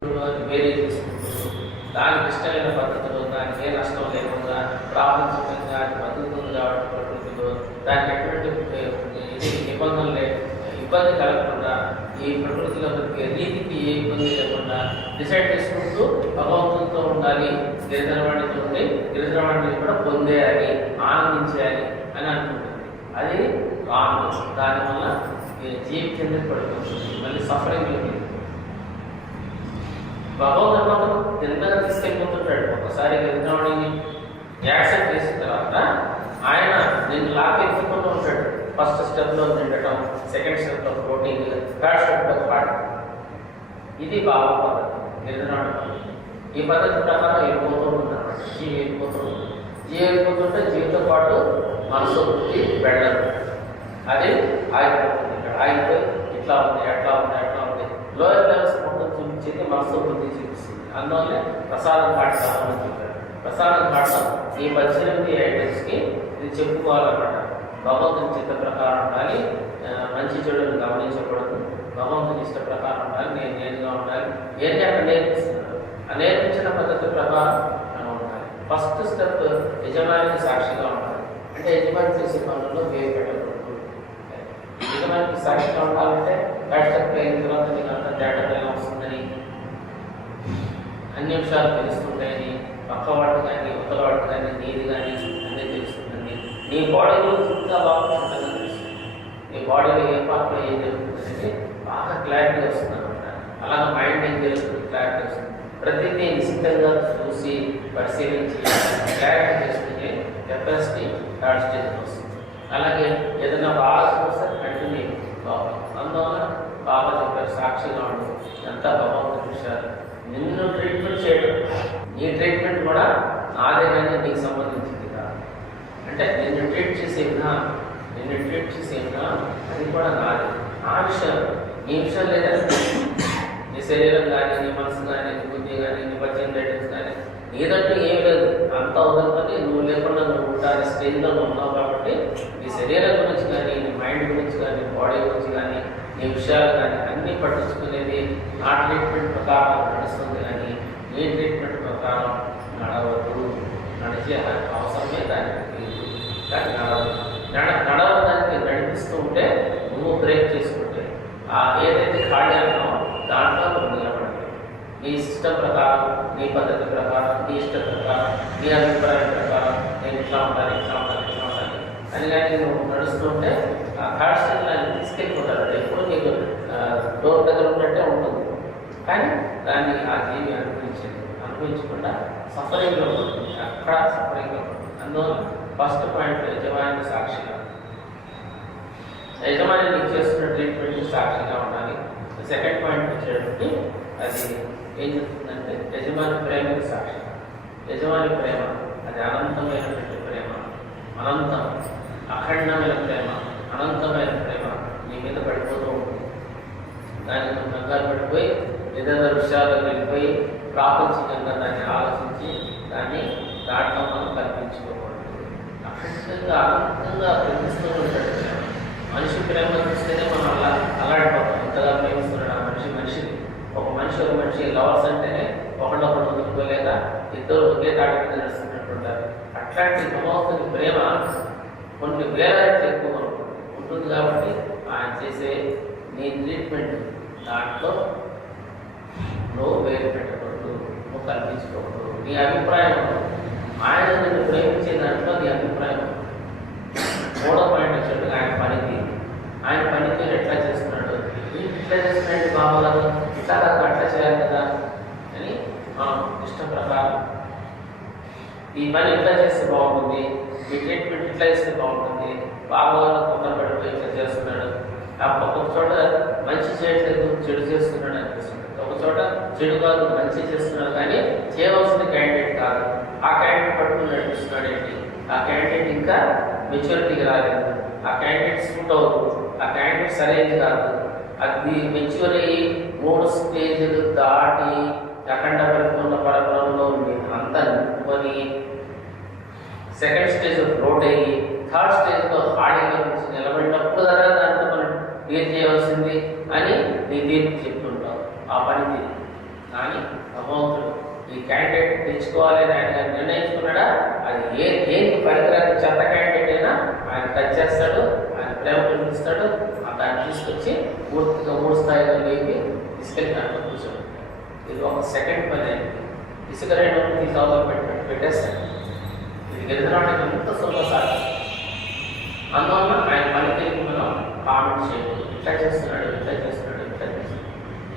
వేరే చేసుకుంటూ దానికి ఇష్టమైన పద్ధతిలో దానికి ఏ నష్టం లేకుండా ప్రాపంచికంగా అది బతుకుతుంది కాబట్టి ప్రకృతిలో దానికి ఎటువంటి ఇబ్బంది కలగకుండా ఈ ప్రకృతిలో బతికే రీతికి ఏ ఇబ్బంది లేకుండా డిసైడ్ చేసుకుంటూ భగవంతునితో ఉండాలి, గిరిజనవాడితో ఉండి గిరిజనవాడిని కూడా పొందేయాలి, ఆనందించేయాలి అని అనుకుంటుంది. అది రాంగ్. దానివల్ల జీవి కింద పడిపోతుంది, మళ్ళీ సఫరింగ్. భగవంతుడు మాత్రం ఎంతగా తీసుకెళ్ళిపోతుంటాడు. ఒకసారి గిరిజనవాడిని యాక్సెప్ట్ చేసిన తర్వాత ఆయన నిన్ను లాక్కెత్తుకుంటూ ఉంటాడు. ఫస్ట్ స్టెప్లో నిండటం, సెకండ్ స్టెప్లో ప్రోటీన్, థర్డ్ స్టెప్లో పాట. ఇది బాబా పద్ధతి, గిరిజనవాడి. ఈ పద్ధతి ప్రకారం వెళ్ళిపోతూ ఉందన్నమాట. జీవి వెళ్ళిపోతూ ఉంటుంది. జీవి వెళ్ళిపోతుంటే జీవితో పాటు మనసు బుద్ధి వెళ్ళదు. అది ఆగిపోతుంది. ఇక్కడ ఆగిపోయి ఇట్లా ఉంది, అట్లా ఉంది, అట్లా ఉంది. లోయర్ లెవెల్స్ మొత్తం చూపించేది మనసు బుద్ధి చూపిస్తుంది. అందువల్లే ప్రసాదం పాఠశాల చెప్పారు. ప్రసాదం పాఠశాల ఈ 18 ఐటమ్స్కి ఇది చెప్పుకోవాలన్నమాట. భగవంతుని చిత్త ప్రకారం ఉండాలి, మంచి చెడుని గమనించకూడదు, భగవంతుని ఇష్ట ప్రకారం ఉండాలి, నేనుగా ఉండాలి. ఏంటి అక్కడ నేర్పిస్తున్నారు. ఆ నేర్పించిన పద్ధతి ప్రకారం మనం ఉండాలి. ఫస్ట్ స్టెప్ యజమానికి సాక్షిగా ఉండాలి. అంటే యజమాని చేసే పనుల్లో వేరు పెట్టకూడదు. యజమానికి సాక్షిగా ఉండాలంటే థర్డ్ స్టెప్ అయిన తర్వాత నీకు అంత తేడా ఎలా వస్తుందని, అన్ని విషయాలు తెలుస్తుంటాయని, పక్కవాడు కానీ ఉత్తరవాడు కానీ నీది కానీ అన్నీ తెలుస్తుందని, నీ బాడీలో ఇంకా బాగా తెలుస్తుంది. నీ బాడీలో ఏ పాత్రలో ఏం జరుగుతుందంటే బాగా క్లారిటీ వస్తుంది అనమాట. అలాగే మైండ్ ఏం జరుగుతుంది, క్లారిటీ వస్తుంది. ప్రతిదీ నిశ్చితంగా చూసి పరిశీలించి క్లారిటీ చేసుకునే కెపాసిటీ థర్డ్ స్టేజ్కి వస్తుంది. అలాగే ఏదైనా బాగా చూస్తే కంటిన్యూ బాబా. అందువల్ల బాబా చెప్పారు సాక్షిగా ఉండు, ఎంత భగవంతుని విషయాలు. నిన్ను ట్రీట్మెంట్ చేయడం, ఈ ట్రీట్మెంట్ కూడా నాదే కానీ నీకు సంబంధించింది కాదు. అంటే నిన్ను ట్రీట్ చేసే విధానం, అది కూడా నాది. ఆ విషయం నీ విషయం లేదా, నీ శరీరం కానీ, నీ మనసు కానీ, నీ బుద్ధి కానీ, నీ 18 ఐటమ్స్ కానీ నీదంటూ ఏం లేదు. అంత అవుతుందని నువ్వు లేకుండా నువ్వు ఉంటానే స్టేజ్లో ఉన్నావు. కాబట్టి నీ శరీరం గురించి కానీ, నీ మైండ్ గురించి కానీ, బాడీ గురించి కానీ, నీ విషయాలు కానీ అన్నీ పట్టించుకునేది నా ట్రీట్మెంట్ ప్రకారం నడుస్తుంది. కానీ నీ ట్రీట్మెంట్ ప్రకారం నడవద్దు. నడిచే అవసరమే దానికి, కానీ నడవడానికి నడిపిస్తూ ఉంటే నువ్వు బ్రేక్ చేసుకుంటే ఏదైతే ఖాళీ అన్నావో దాంట్లో నువ్వు నిలబడాలి. నీ సిస్టమ్ ప్రకారం, నీ పద్ధతి ప్రకారం, నీ ఇష్టం ప్రకారం, నీ అభిప్రాయం ప్రకారం నేను ఇట్లా ఉండాలి, ఇట్లా ఉండాలి, ఇట్లా ఉండాలి అని కానీ నువ్వు నడుస్తుంటే ఆ థర్డ్ స్టేజ్ ఆయన తీసుకెళ్ళిపోతాడు. ఎప్పుడు నీకు డోర్ దగ్గర ఉన్నట్టే ఉంటుంది. కానీ దాన్ని ఆ జీవి అనుభవించకుండా సఫరింగ్లో ఉంటుంది. అక్కడ సఫరింగ్లో ఉంటుంది. అందువల్ల ఫస్ట్ పాయింట్ యజమాని సాక్షిగా, యజమాని నీకు చేస్తున్న ట్రీట్మెంట్ సాక్షిగా ఉండాలి. సెకండ్ పాయింట్ వచ్చేటప్పటికి అది ఏం చెప్తుందంటే యజమాని ప్రేమకి సాక్షి. యజమాని ప్రేమ అది అనంతమైనటువంటి ప్రేమ, అనంతం అఖండమైన ప్రేమ, అనంతమైన ప్రేమ నీ మీద పడిపోతూ ఉంటుంది. దాన్ని మనం కంగారు పడిపోయి ఏదైనా విషయాల్లో వెళ్ళిపోయి ప్రాపంచికంగా దాన్ని ఆలోచించి దాంట్లో మనం కల్పించుకోకూడదు. అఖండంగా అనంతంగా ప్రేమిస్తూ ఉంటాడు. మనిషి ప్రేమ చూస్తేనే మనం అల్లాడిపోతాం. ఇంతగా ప్రేమిస్తున్నాడు ఆ మనిషిని. ఒక మనిషి లవర్స్ అంటేనే ఒకళ్ళొకళ్ళు వదులుకోలేక ఇద్దరు ఒకే తాటి మీద నడుస్తున్నట్టు ఉంటారు. అట్లాంటి భగవంతుని ప్రేమ కొన్ని వేల రెట్లు ఎక్కువ ఉంటుంది. కాబట్టి ఆయన చేసే నీ ట్రీట్మెంట్ దాంట్లో నువ్వు వేరు పెట్టకూడదు, నువ్వు కల్పించుకోకూడదు. నీ అభిప్రాయం ఆయన నిన్ను ప్రేమించే దాంట్లో నీ అభిప్రాయం. మూడో పాయింట్ వచ్చేటప్పుడు ఆయన పనితీరు ఎట్లా చేస్తున్నాడు, ఇట్లా చేస్తున్నాడు బాబా గారు, ఇట్లా కాదు అట్లా చేయాలి కదా అని మనం ఇష్టం ప్రకారం ఈ పని ఇట్లా చేస్తే బాగుంటుంది, ఈ ట్రీట్మెంట్ ఇట్లా చేస్తే బాగుంటుంది. బాబా గారు తొందర పడిపోయి ఇట్లా చేస్తున్నాడు, ఒక చోట మంచి చేయట్లేదు, చెడు చేస్తున్నాడు అనిపిస్తుంది. ఒక చోట చెడు కాదు, మంచి చేస్తున్నాడు, కానీ చేయవలసిన క్యాండిడేట్ కాదు. ఆ క్యాండిడేట్ పట్టుకుని నడిపిస్తున్నాడు. ఏంటి ఆ క్యాండిడేట్ ఇంకా మెచ్యూరిటీకి రాలేదు, ఆ క్యాండిడేట్ సూట్ అవుతుంది, ఆ క్యాండిడేట్ సరైనది కాదు. అది మెచ్యూర్ అయ్యి 3 స్టేజ్లు దాటి అఖండ పరిపూర్ణ పరబ్రహ్మలో అంతా నింపుకొని సెకండ్ స్టేజ్ ఫ్లోట్ అయ్యి థర్డ్ స్టేజ్లో హాడీగా నిలబడినప్పుడు కదా దాంతో మనం డీల్ చేయవలసింది అని నీ తీర్పు చెప్తుంటావు. ఆ పని కానీ కానీ భగవంతుడు ఈ క్యాండిడేట్ తెచ్చుకోవాలి అని ఆయన నిర్ణయించుకున్నాడా, అది దేనికి పరికరాన్ని చెత్త క్యాండిడేట్ అయినా ఆయన టచ్ చేస్తాడు, ఆయన ప్రేమ చూపిస్తాడు, దాన్ని తీసుకొచ్చి పూర్తిగా 3 స్థాయిలో లేపి తీసుకెళ్ళి దాంట్లో కూర్చోండి. ఇది ఒక సెకండ్ పని అయింది. ఇసుక రేణు తీసుకోవాలి పెట్టేస్తాడు. ఇది గెలిచినవాడికి ఎంత సులభసారి. అందువల్ల ఆయన పనితీరుకు మనం కామెంట్ చేయడం, ఇట్లా చేస్తున్నాడు, ఇట్లా చేస్తున్నాడు, ఇట్లా చేస్తున్నాడు,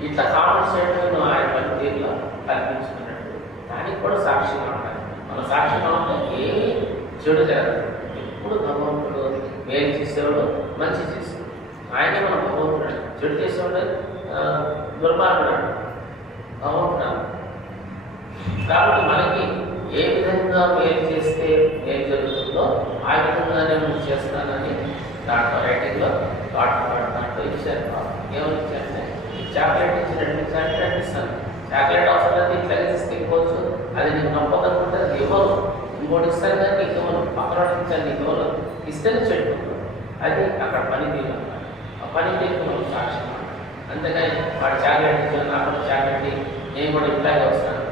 ఇట్లా కామెంట్ చేయడం ఆయన పనితీరులో కల్పించుకున్నట్టు దానికి కూడా సాక్షిగా ఉండాలి. మన సాక్షిగా ఉంటే ఏమీ చెడు జరగదు. ఎప్పుడు భగవంతుడు మేలు చేసేవాడు, మంచి చేసేవాడు. ఆయనే మన భగవంతుడు. చెడు చేసేవాడు దుర్మార్గుడు భగవంతుడు. కాబట్టి మనకి ఏ విధంగా మేలు చేస్తే ఏం జరుగుతుందో ఆ విధంగానే మనం చేస్తానని దాంట్లో రైటింగ్లో దాంట్లో ఇచ్చారు. ఏమని ఇచ్చారంటే చాక్లెట్ ఇచ్చినట్టు చాక్లెట్ అంటిస్తాను. చాక్లెట్ అవసరం అయితే ఇట్లా తీసుకోవచ్చు. అది నీకు నమ్మదనుకుంటే అది ఇవ్వరు, ఇంకోటి ఇస్తాను కానీ నీకు ఇవ్వరు, పక్కన ఇచ్చాను నీకు ఇవ్వరు, ఇస్తేనే చెట్టుకుంటారు. అది అక్కడ పనితీరు. ఆ పనితీరుకు మనం సాక్ష్యం. అంతేగాని వాడు చాక్లెట్ ఇచ్చాను, అక్కడ చాక్లెట్ నేను కూడా ఇట్లాగే వస్తాను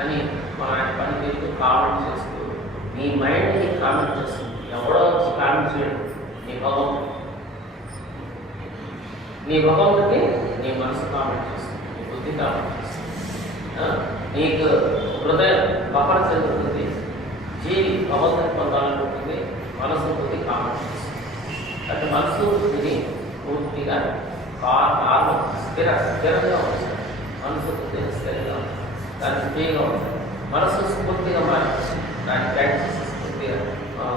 అని ఆయన పనితీరుకు కామెంట్ చేస్తూ నీ మైండ్ని కామెంట్ చేస్తుంది. ఎవడో వచ్చి కామెంట్ చేయడు. నీ భగవంతుడికి నీ మనసు కామెంట్ చేస్తుంది, నీ బుద్ధి కామెంట్ చేస్తుంది. నీకు హృదయం పపర చెందుతుంది, జీవి భగవంతుని పొందాలనుకుంటుంది, మనసు బుద్ధి కామెంట్ చేస్తుంది. అంటే మనసు బుద్ధిని పూర్తిగా స్థిరంగా ఉంటుంది. మనసు బుద్ధిని స్థిరంగా ఉంటుంది, దాన్ని ఫ్రీగా ఉంటుంది. మనసు స్ఫూర్తిగా మారుతుంది, దాన్ని ప్రాక్టీస్ స్ఫూర్తిగా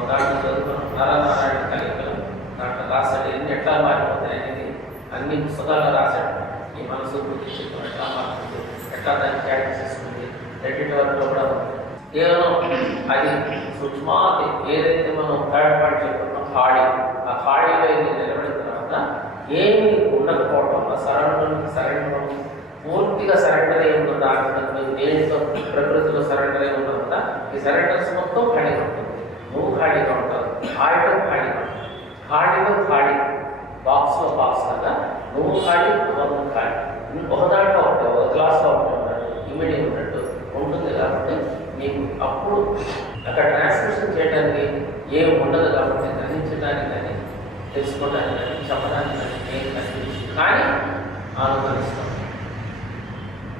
దాంట్లో చదువుకున్నాం. నారాయణ కలికలు దాంట్లో రాశాడు ఎన్ని ఎట్లా మారిపోతాయి అనేది అన్ని పుస్తకాల్లో రాశాడు. ఈ మనసు బుద్ధి చిత్రం ఎట్లా మారుతుంది, ఎట్లా దాన్ని ప్రాక్టీస్ చేస్తుంది, రెడ్డి వర్క్లో కూడా ఉంది. కేవలం అది సూక్ష్మాతి ఏదైతే మనం థర్డ్ పార్ట్ చెప్పుకున్నాం ఖాళీ, ఆ ఖాళీలో ఇది నిలబడిన తర్వాత ఏమీ ఉండకపోవడం, ఆ సరెండర్ పూర్తిగా సరెండర్ అయి ఉన్న దాంట్లో దేనితో ప్రకృతిలో సరెండర్ అయి ఉన్నావు కదా, ఈ సరెండర్స్ మొత్తం ఖాళీగా ఉంటుంది. నువ్వు ఖాళీగా ఉంటావు, ఖాళీలో ఖాళీగా ఉంటావు, ఖాళీలో ఖాళీ, బాక్స్లో బాక్స్ లాగా నువ్వు ఖాళీ, భగవంతుడు ఖాళీ. ఒక దాంట్లో ఉంటావు, ఒక గ్లాస్లో ఉంటావు, ఇమీడియట్ ఉన్నట్టు ఉంటుంది. కాబట్టి నీకు అప్పుడు అక్కడ ట్రాన్స్మిషన్ చేయడానికి ఏమి ఉండదు. కాబట్టి గ్రహించడానికి కానీ తెలుసుకోవడానికి కానీ చెప్పడానికి కానీ ఏం కనిపించింది కానీ అనుభవిస్తాం.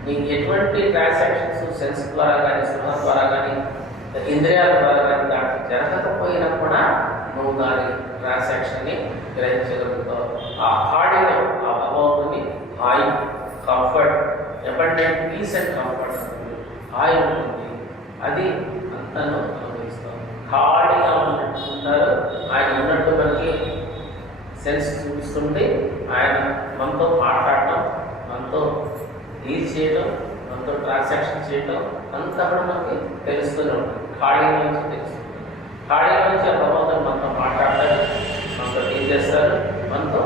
నీకు ఎటువంటి ట్రాన్సాక్షన్స్ సెన్స్ ద్వారా కానీ స్పృహ ద్వారా కానీ ఇంద్రియాల ద్వారా కానీ దాంట్లో జరగకపోయినా కూడా నువ్వు దాని ట్రాన్సాక్షన్ని గ్రహించగలుగుతావు. ఆ ఖాళీలో ఆ భగవంతుని హాయి, comfort, abundant peace and comfort హాయి ఉంటుంది. అది అంతను అనుభవిస్తాం. ఖాళీగా ఉంటారు. ఆయన ఉన్నట్టు మనకి సెన్స్ చూపిస్తుంది. ఆయన మనతో మాట్లాడటం, మనతో డీల్ చేయడం, మనతో ట్రాన్సాక్షన్ చేయడం అంతా కూడా మనకి తెలుస్తూనే ఉంటుంది. ఖాళీ నుంచి తెలుస్తుంది. ఖాళీ నుంచి ఆ భగవంతుడు మనతో మాట్లాడతారు, మనతో డీల్ చేస్తారు, మనతో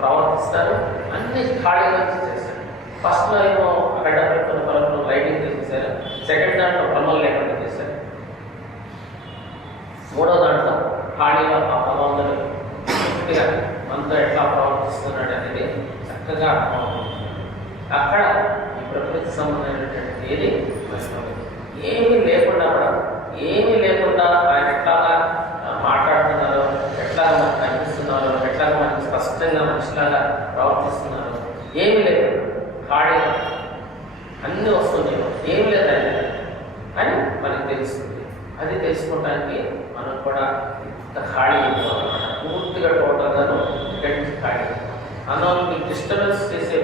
ప్రవర్తిస్తారు. అన్ని ఖాళీ నుంచి చేస్తారు. ఫస్ట్లో ఏమో అక్కడ కొన్ని పనులు లైటింగ్ చేసేసారు, సెకండ్ దాంట్లో పనులు లేకుండా చేశారు, మూడో దాంట్లో ఖాళీగా ఆ భగవంతుడు పూర్తిగా మనతో ఎట్లా ప్రవర్తిస్తున్నాడు అనేది చక్కగా అర్థమవుతుంది. అక్కడ ఈ ప్రకృతి సంబంధమైనటువంటి ఏది ఏమీ లేకుండా కూడా ఏమీ లేకుండా ఆయన ఎట్లాగా మాట్లాడుతున్నారో, ఎట్లాగా మనకు కనిపిస్తున్నారో, ఎట్లాగా మనకి స్పష్టంగా మనిషిలాగా ప్రవర్తిస్తున్నారో ఏమీ లేదు. ఖాళీగా అన్నీ వస్తున్నాయి, ఏమి లేదు ఆయన అని మనకు తెలుస్తుంది. అది తెలుసుకోవడానికి మనం కూడా ఇంత ఖాళీ అన్నమాట. పూర్తిగా టోటల్గాను ఇక్కడి నుంచి ఖాళీ. అందువల్ల మీకు డిస్టర్బెన్స్ చేసే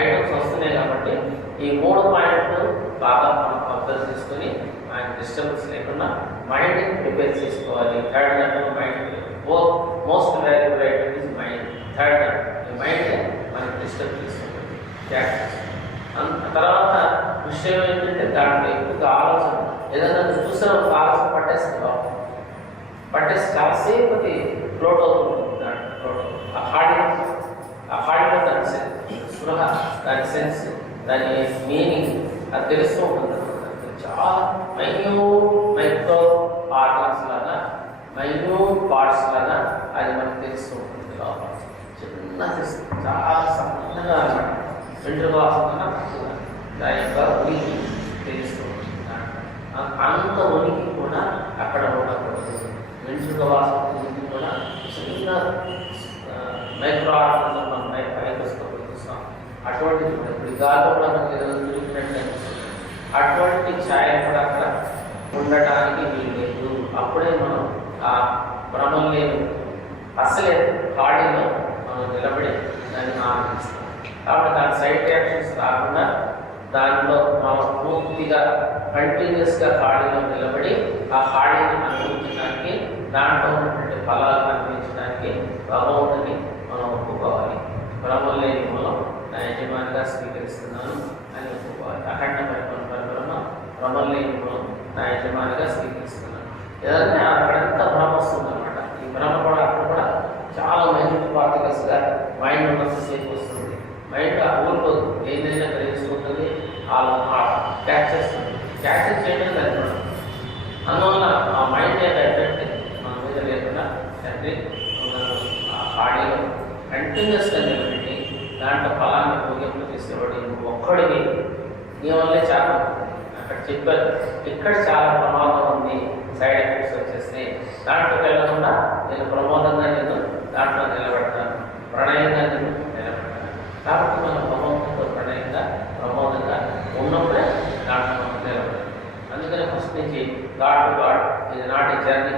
ఐటమ్స్ వస్తున్నాయి కాబట్టి ఈ 3 పాయింట్లు బాగా మనం అబ్జర్వ్ చేసుకొని ఆయన డిస్టర్బెన్స్ లేకుండా మైండ్ని ప్రిపేర్ చేసుకోవాలి. థర్డ్ దాంట్లో mind most valuable item is mind. Third దాంట్లో ఈ మైండ్ మనకి డిస్టర్బ్ చేస్తుంది. తర్వాత విషయం ఏంటంటే దాంట్లో ఎక్కువగా ఆలోచన, ఏదైనా చూసిన ఒక ఆలోచన పట్టేసి చాలాసేపు అది ఫ్లోట్ అవుతుంది. దాంట్లో ఆ ఖాళీలో దాని స్పృహ, దాని సెన్స్, దాని మీనింగ్ అది తెలుస్తూ ఉంటుంది. చాలా మైక్రో పార్ట్స్ లాగా, మైన్యూట్ పార్ట్స్ లాగా అది మనకు తెలుస్తూ ఉంటుంది. చిన్న చాలా సన్నగా అనమాట, వెంట్రుక వాసన తక్కువ. దాని యొక్క ఉనికి తెలుస్తూ ఉంటుంది. అంత ఉనికి కూడా అక్కడ ఉండకూడదు. వెంట్రుక వాసన ఉనికి కూడా చిన్న మైక్రో ఆర్గనిజం మనం మైక్రోస్కోప్ చూస్తాం. అటువంటిది కూడా ఇప్పుడు గాల్లో కూడా మనకి ఏదైనా తిరిగినట్టు అనిపిస్తుంది. అటువంటి ఛాయ కూడా అక్కడ ఉండటానికి వీలు లేదు. అప్పుడే మనం ఆ భ్రమం లేని అసలే బాడీలో మనం నిలబడి దాన్ని ఆనందిస్తాం. కాబట్టి దాని సైడ్ రియాక్షన్స్ రాకుండా దాంట్లో మనం పూర్తిగా కంటిన్యూస్గా బాడీలో నిలబడి ఆ బాడీని అనుభవించడానికి, దాంట్లో ఉన్నటువంటి ఫలాలు అందించడానికి భగవంతుని మనం ఒప్పుకోవాలి. భ్రమం లేని మూలం నా యజమానిగా స్వీకరిస్తున్నాను అని ఒప్పుకోవాలి. అఖండ పరిపూర్ణ పరబ్రహ్మ భ్రమం లేని మూలం నా యజమానిగా స్వీకరిస్తున్నాను. ఏదంటే అక్కడంతా భ్రమ వస్తుందన్నమాట. ఈ భ్రమ కూడా అక్కడ కూడా చాలా మైన్యూట్ పార్టికల్స్గా మైండ్ ఉన్నంతసేపు వస్తుంది. మైండ్ ఆ ఊరుకోదు, ఏదైనా గ్రహిస్తుంటుంది, క్యాచ్ చేస్తుంది. క్యాచ్ చేయడం సరిపడదు. అందువల్ల ఆ మైండ్ యొక్క ఎఫెక్ట్ మన మీద లేకుండా తండ్రి ఆ బాడీలో కంటిన్యూస్గా నిలబెట్టి దాంట్లో ఫలాన్ని భోగింపు చేసేవాడు నువ్వు ఒక్కడికి నీ వల్లే చాలా అక్కడ చెప్పారు. ఇక్కడ చాలా ప్రమాదం ఉంది, సైడ్ ఎఫెక్ట్స్ వచ్చేసినాయి, దాంట్లోకి వెళ్ళకుండా నేను ప్రమోదంగా నేను దాంట్లో నిలబెడతాను, ప్రణయంగా నేను నిలబెడతాను. కాబట్టి మనం భగవంతుడితో ప్రణయంగా ప్రమోదంగా ఉన్నప్పుడే దాంట్లో మనం నిలబడతాం. అందుకని ఫస్ట్ నుంచి గాడ్ టు గాడ్ ఇది నాటి జర్నీ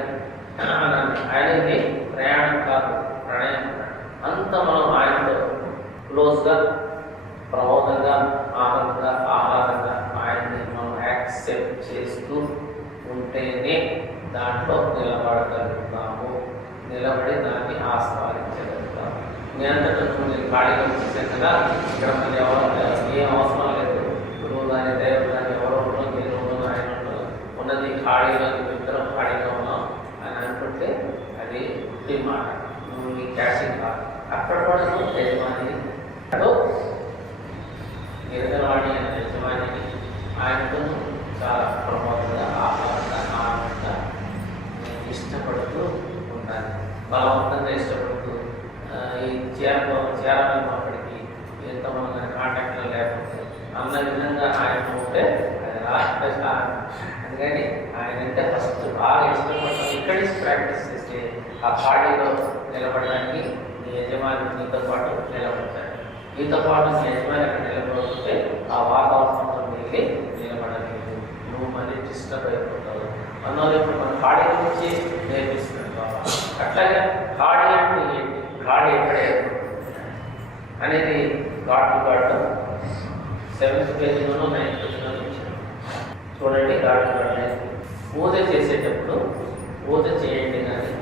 ఆయనది ప్రయాణం కాదు, ప్రణయం. అంత మనం ఆయనతో క్లోజ్గా ప్రమోదంగా ఆనందంగా ఆహ్లాదంగా ఆయన్ని మనం యాక్సెప్ట్ చేస్తూ ఉంటేనే దాంట్లో నిలబడగలుగుతాము, నిలబడి దాన్ని ఆస్వాదించగలుగుతాము. మీ అంతటా నేను ఖాళీగా వచ్చేసాను కదా, ఇక్కడ మళ్ళీ ఎవరో ఏం అవసరం లేదు, గురువు కానీ దేవుడు కానీ ఎవరో ఉండడం, నేను ఉండడం, ఆయన ఉండడం, ఉన్నది ఖాళీలో ఇద్దరం ఖాళీగా ఉన్నాం అని అనుకుంటే అది ఉత్తి మాట, నువ్వు నీ క్యాషింగ్ కాదు. అక్కడ కూడా నువ్వు యజమాని నిరజనవాణి అనే యజమానిని ఆయనతో చాలా ప్రమోదంగా ఆహ్లాదంగా ఆనందంగా ఇష్టపడుతూ ఉండాలి. బలవంతంగా ఇష్టపడుతూ ఈ చేరాలి అక్కడికి ఎంతమంది కాంటాక్ట్లో లేకపోతే అన్న విధంగా ఆయన ఉంటే అది రాష్ట్ర. అందుకని ఆయన అంటే ఫస్ట్ బాగా ఇష్టపడతాం. ఇక్కడి నుంచి ప్రాక్టీస్ చేస్తే ఆ బాడీలో నిలబడడానికి నీ యజమాని నీతో పాటు నిలబడతాడు. నీతో పాటు నీ యజమాని అక్కడ నిలబడితే ఆ వాతావరణంలో వెళ్ళి నిలబడలేదు, నువ్వు మళ్ళీ డిస్టర్బ్ అయిపోతావు అన్నది ఇప్పుడు మన బాడీ నుంచి నేర్పిస్తున్నాడు బాబా. అట్లాగే బాడీ అంటే ఏంటి, బాడీ ఎక్కడే అనేది God to God 7th పేజీలోనూ 9th పేజీలోనూ ఇచ్చాను. చూడండి గాడ్ టు గాడ్. పూజ చేసేటప్పుడు పూజ చేయండి కానీ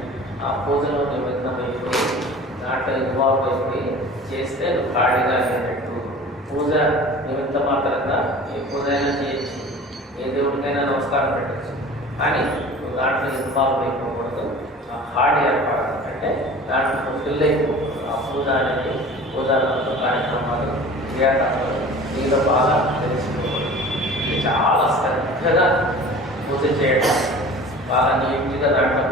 ఆ పూజలో నిమగ్నమైపోయి దాంట్లో ఇన్వాల్వ్ అయిపోయి చేస్తే నువ్వు ఖాళీగా లేనట్టు. పూజ నిమిత్త మాత్రంగా ఏ పూజ అయినా చేయొచ్చు, ఏ దేవుడికైనా నమస్కారం పెట్టచ్చు, కానీ నువ్వు దాంట్లో ఇన్వాల్వ్ అయిపోకూడదు. ఆ ఖాళీ ఏర్పడాలి అంటే దాంట్లో ఫిల్ అయిపోకూడదు. ఆ పూజ అనేది పూజారంతో కార్యక్రమాలు క్రియాకలాపాలు నీలో బాగా తెలుసుకోకూడదు. ఇది చాలా శ్రద్ధగా పూజ చేయడం, బాగా నీట్గా దాంట్లో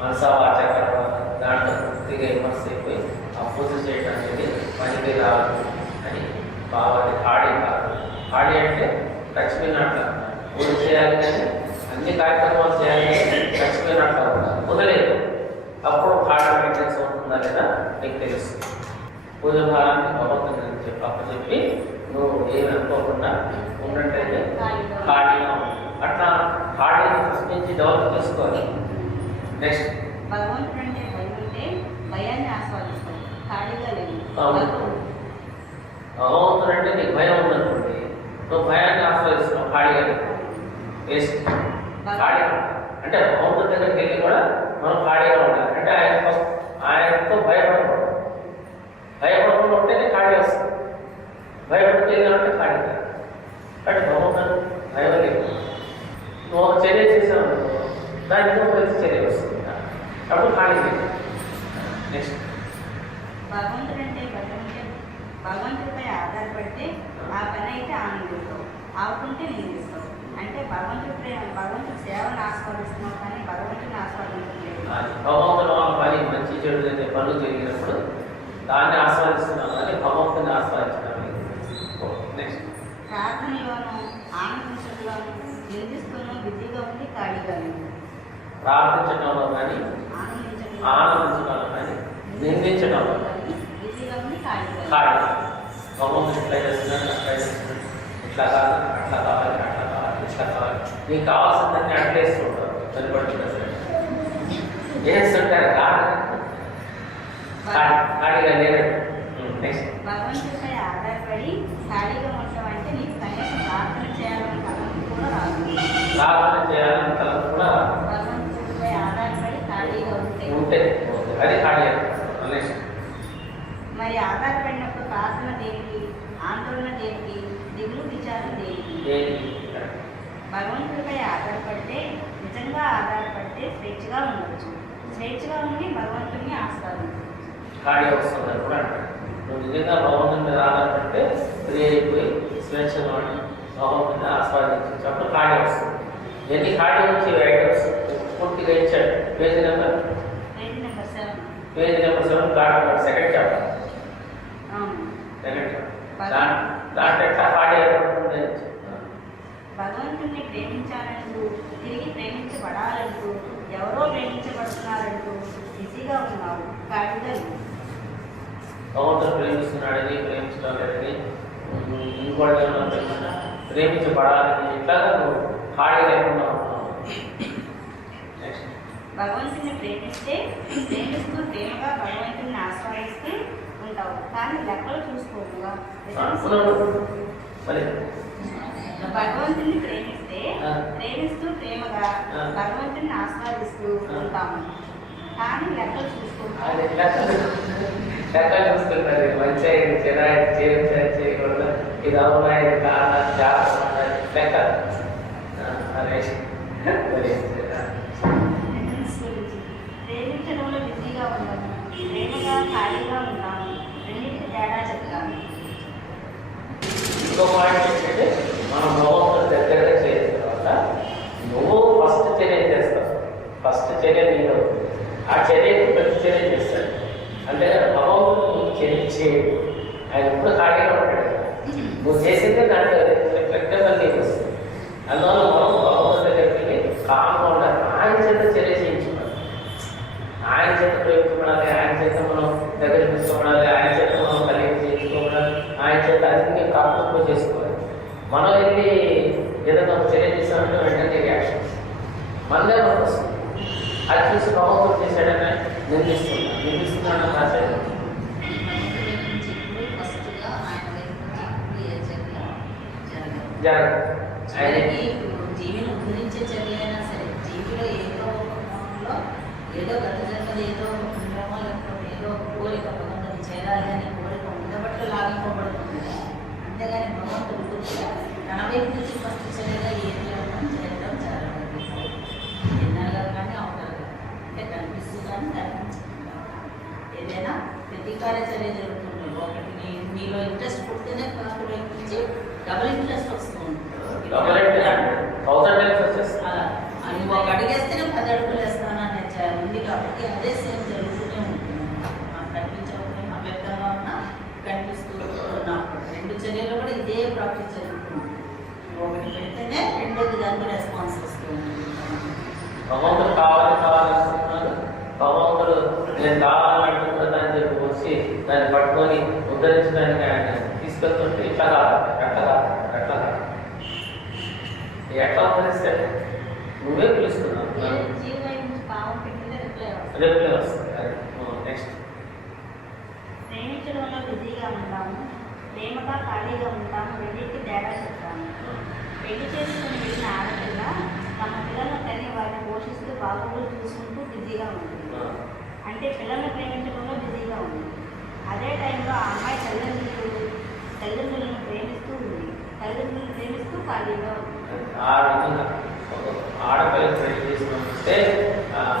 మనసా వాచకరం దాంట్లో పూర్తిగా ఇమర్స్ అయిపోయి ఆ పూజ చేయడం అనేది పనికి రాదు అని బాగా ఖాళీ కాదు. ఖాళీ అంటే లక్ష్మీనాట్ల పూజ చేయాలి కానీ అన్ని కార్యక్రమాలు చేయాలి కానీ లక్ష్మీనాట్ల కుదలేదు. అప్పుడు ఖాళీ మెయింటెన్స్ అవుతుందా లేదా నీకు తెలుస్తుంది. పూజ భారాన్ని భగవంతుని చెప్పి నువ్వు ఏమి అనుకోకుండా ఉన్నట్టయితే ఖాళీగా ఉంటుంది. అట్లా ఖాళీని ఫస్ట్ నుంచి డెవలప్ చేసుకోవాలి. నెక్స్ట్ భగవంతుడు అంటే భయం ఉంటే భయాన్ని ఆస్వాదిస్తాం, ఖాళీగా లేదు. భగవంతుడు అంటే నీకు భయం ఉందనుకోండి, నువ్వు భయాన్ని ఆస్వాదిస్తున్నావు, ఖాళీగా లేదు. వేస్ట్. ఖాళీ అంటే భగవంతుడి దగ్గరికి వెళ్ళి కూడా మనం ఖాళీగా ఉండాలి. అంటే ఆయనతో భయపడకూడదు. భయపడకుండా ఉంటేనే ఖాళీ వస్తుంది. భయపడితే అంటే ఖాళీ కాదు. అంటే భగవంతుడు భయం లేదు. నువ్వు ఒక చర్య చేసావు, దానికి ప్రతి చర్య వస్తుంది, అప్పుడు ఖాళీ లేదు. నెక్స్ట్ భగవంతుడు అంటే భగవంతుడిపై ఆధారపడితే ఆ పని అయితే ఆనందిస్తావు, ఆవుకుంటే నిందిస్తావు. అంటే భగవంతుడి సేవను ఆస్వాదిస్తున్నావు కానీ భగవంతుడిని ఆస్వాదించలేదు. భగవంతుడు వాళ్ళ పని మంచి చెడు అనే పనులు జరిగినప్పుడు దాన్ని ఆస్వాదిస్తున్నాం కానీ భగవంతుని ఆస్వాదించడం. నెక్స్ట్ ప్రార్థనలోనూ ఆనందించడంలోనూ నిలిపిస్తూనూ బిజీగా ఉండి ఖాళీగా ఉంది. ప్రార్థించడంలో కానీ ఆనందించడంలో కానీ నిందించడంలో బిజీగా ఉండి ఖాళీగా ఖాళీ. భగవంతుడు ఇట్లా చేస్తున్నాడు, అట్లా చేస్తున్నాడు, ఇట్లా కాదు, అట్లా కావాలి, అట్లా కావాలి, ఇట్లా కావాలి. నీకు కావాల్సిందని అట్లేస్తూ ఉంటారు. సరిపడుతుంది సరే చేస్తుంటారు ఖాళీగా లేదు. నెక్స్ట్ భగవంతుడిపై ఆధారపడి ఖాళీగా ఉండటం అంటే నీకు కనీసం ప్రార్థన చేయాలని తలంపు కూడా రాదు. ప్రార్థన చేయాలని తలంపు కూడా భగవంతుడిపై ఆధారపడి ఖాళీగా ఉంటే అది ఖాళీ. నెక్స్ట్ మరి ఆధారపడినప్పుడు ప్రార్థన దేనికి, ఆందోళన దేనికి, దిగులు విచారం దేనికి? భగవంతుడిపై ఆధారపడితే, నిజంగా ఆధారపడితే స్వేచ్ఛగా ఉండవచ్చు. స్వేచ్ఛగా ఉండి భగవంతుడిని ఆస్వాదించవచ్చు. ఖాళీ వస్తుంది కూడా అంటారు. నువ్వు నిజంగా భగవంతుని మీద ఆధారపడితే ఫ్రీ అయిపోయి స్వేచ్ఛగా ఉండి భగవంతుని ఆస్వాదించవచ్చు. అప్పుడు ఖాళీ వస్తుంది. ఎన్ని ఖాళీ వచ్చే ఐటమ్స్ పూర్తిగా ఇచ్చాడు. Page number 7. Page number 7 God second chapter. దాంట్లో ఎట్లా ఖాళీ అయిపోతుంది. భగవంతుడిని ప్రేమించాలంటూ, తిరిగి ప్రేమించబడాలంటూ, ఎవరో ప్రేమించబడుతున్నారంటూ బిజీగా ఉన్నావు, ఖాళీగా లేవు. భగవంతుడు ప్రేమిస్తున్నాడని, ప్రేమించడం లేదని, ఇంకోటి ప్రేమించబడాలని ఇట్లాగా నువ్వు ఖాళీ లేకుండా ఉన్నావు. నెక్స్ట్ భగవంతుని ప్రేమిస్తూ ప్రేమగా భగవంతుని ఆస్వాదిస్తూ ఉంటావు, కానీ లెక్కలు చూసుకోకుండా. భగవంతుని ప్రేమిస్తూ ప్రేమగా భగవంతుని ఆస్వాదిస్తూ ఉంటాము, కానీ లెక్కలు చూసుకుంటాం. లెక్కలు చూసుకుంటారు. మంచిగా ఇది చేయకూడదు, ఇది అవునా, ఇది కాదా, జాగ్రత్త లెక్క. ప్రేమించడంలో బిజీగా ఉండము, ప్రేమగా ఖాళీగా ఉంటాము, రెండింటికి తేడా చెప్తాము. ఇంకో పాయింట్ ఏంటంటే, మనం భగవంతుడు దగ్గరగా చేసిన తర్వాత నువ్వు ఫస్ట్ చర్య చేస్తావు. ఫస్ట్ చర్య నీలో, ఆ చర్యకు ప్రతి చర్య చేస్తాడు. అంటే భగవంతుడు నువ్వు చర్య చేయడు, ఆయన ఎప్పుడు ఖాళీగా ఉంటాడు. నువ్వు చేసిందే దాంట్లో రిఫ్లెక్టివ్ నీకు వస్తుంది. అందువల్ల మనం భగవంతుడి దగ్గరికి వెళ్ళి కామ్గా ఉండాలి. ఆయన చేత చర్య చేయించుకోవాలి, ఆయన చేత ప్రేమించుకోవాలి, ఆయన చేత మనం దగ్గర తీసుకోవాలి, ఆయన చేత మనం కలిగి చేయించుకోవాలి, ఆయన చేత అన్ని కాకుండా చేసుకోవాలి. మనం వెళ్ళి ఏదైనా చర్య చేస్తామంటే వెంటనే రియాక్షన్స్ మనదే మనకు వస్తుంది. అది చూసి భగవంతుడు చేశాడని నిందిస్తున్నాడు రాశాడు. ఆయనకి జీవిని ఉద్ధరించే చర్య అయినా సరే, జీవిలో ఏదో ఒక కోణంలో ఏదో గత జన్మది ఏదో ఒక పుణ్యమో లేకపోతే ఏదో ఒక కోరిక భగవంతుని చేరాలి అనే కోరిక ఉండబట్టి లాగిపోబడుతుంది. అంతేగాని భగవంతుడు గురించి తన వైపు నుంచి ఫస్ట్ చర్యగా ఏది చేయడం చాలా ఎన్నగా కానీ అవుతారు. అంటే కనిపిస్తుంది కానీ కనిపించుకుంటాం. ఏదైనా ప్రతీకార చర్య జరుగుతుంది. ఒకటి మీలో ఇంట్రెస్ట్ పుట్టినే ఫస్ట్ వైపు నుంచి డబుల్ ఇంట్రెస్ట్ వస్తుంది. అని ఒక అడిగేస్తేనే 10 అడుగులు వేస్తానని ఉంది కాబట్టి అదే సేమ్ జరుగుతూనే ఉంటుంది. మాకు కనిపించకపోయినా అవ్యక్తంగా ఉన్నా కనిపిస్తూ ఉన్నప్పుడు 2 చర్యలు కూడా ఇదే ప్రాక్టీస్ జరుగుతుంది. ఒకటి పెడితేనే రెండోది దానికి రెస్పాన్స్ వస్తూ ఉంటుంది. భగవంతుడు కావాలనుకున్నాడు. భగవంతుడు నేను కావాలంటున్నాను చెప్పి వచ్చి దాన్ని పట్టుకొని ఉద్ధరించడానికి ఆయన తీసుకెళ్తుంటే ఇట్లా కాదు, ఎట్లా ఉద్ధరిస్తాడు? నువ్వే పిలుస్తున్నావు, రిప్లై వస్తుంది. నెక్స్ట్ ప్రేమించడంలో బిజీగా ఉంటాము, ప్రేమగా ఖాళీగా ఉంటాము, రెండింటికి తేడా చెప్తాము. పెళ్లి చేసుకుని వెళ్ళిన ఆడపిల్ల తమ పిల్లలను కని వారిని పోషిస్తూ బాగోగులు చూసుకుంటూ బిజీగా ఉంటుంది. అంటే పిల్లల్ని ప్రేమించడంలో బిజీగా ఉంది. అదే టైంలో ఆ అమ్మాయి తల్లిదండ్రులను ప్రేమిస్తూ ఉంది, తల్లిదండ్రులను ప్రేమిస్తూ ఖాళీగా ఉంది. ఆ విధంగా ఆడపిల్లలు పెళ్లి చేసుకుంటే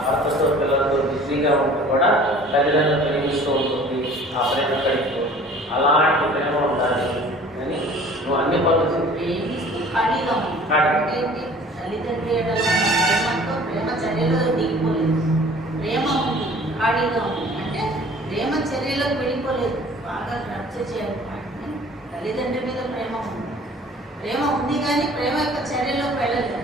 భర్తతో పిల్లలతో బిజీగా ఉంటూ కూడా తల్లిదండ్రులను ప్రేమిస్తూ ఉంటుంది. ఆ ప్రేమ కలిగిపోతుంది. అలాంటి ప్రేమ ఉండాలి అని నువ్వు అన్ని పనులు ప్రేమిస్తూ ఖాళీగా ఉంది. తల్లిదండ్రి ప్రేమతో ప్రేమ చర్యలో దిగిపోలేదు. ప్రేమ ఉంది, ఖాళీగా ఉంది. అంటే ప్రేమ చర్యలోకి వెళ్ళిపోలేదు. బాగా నచ్చ చేయాలి. తల్లిదండ్రి మీద ప్రేమ ఉంది, ప్రేమ ఉంది కానీ ప్రేమ యొక్క చర్యలోకి వెళ్ళలేదు.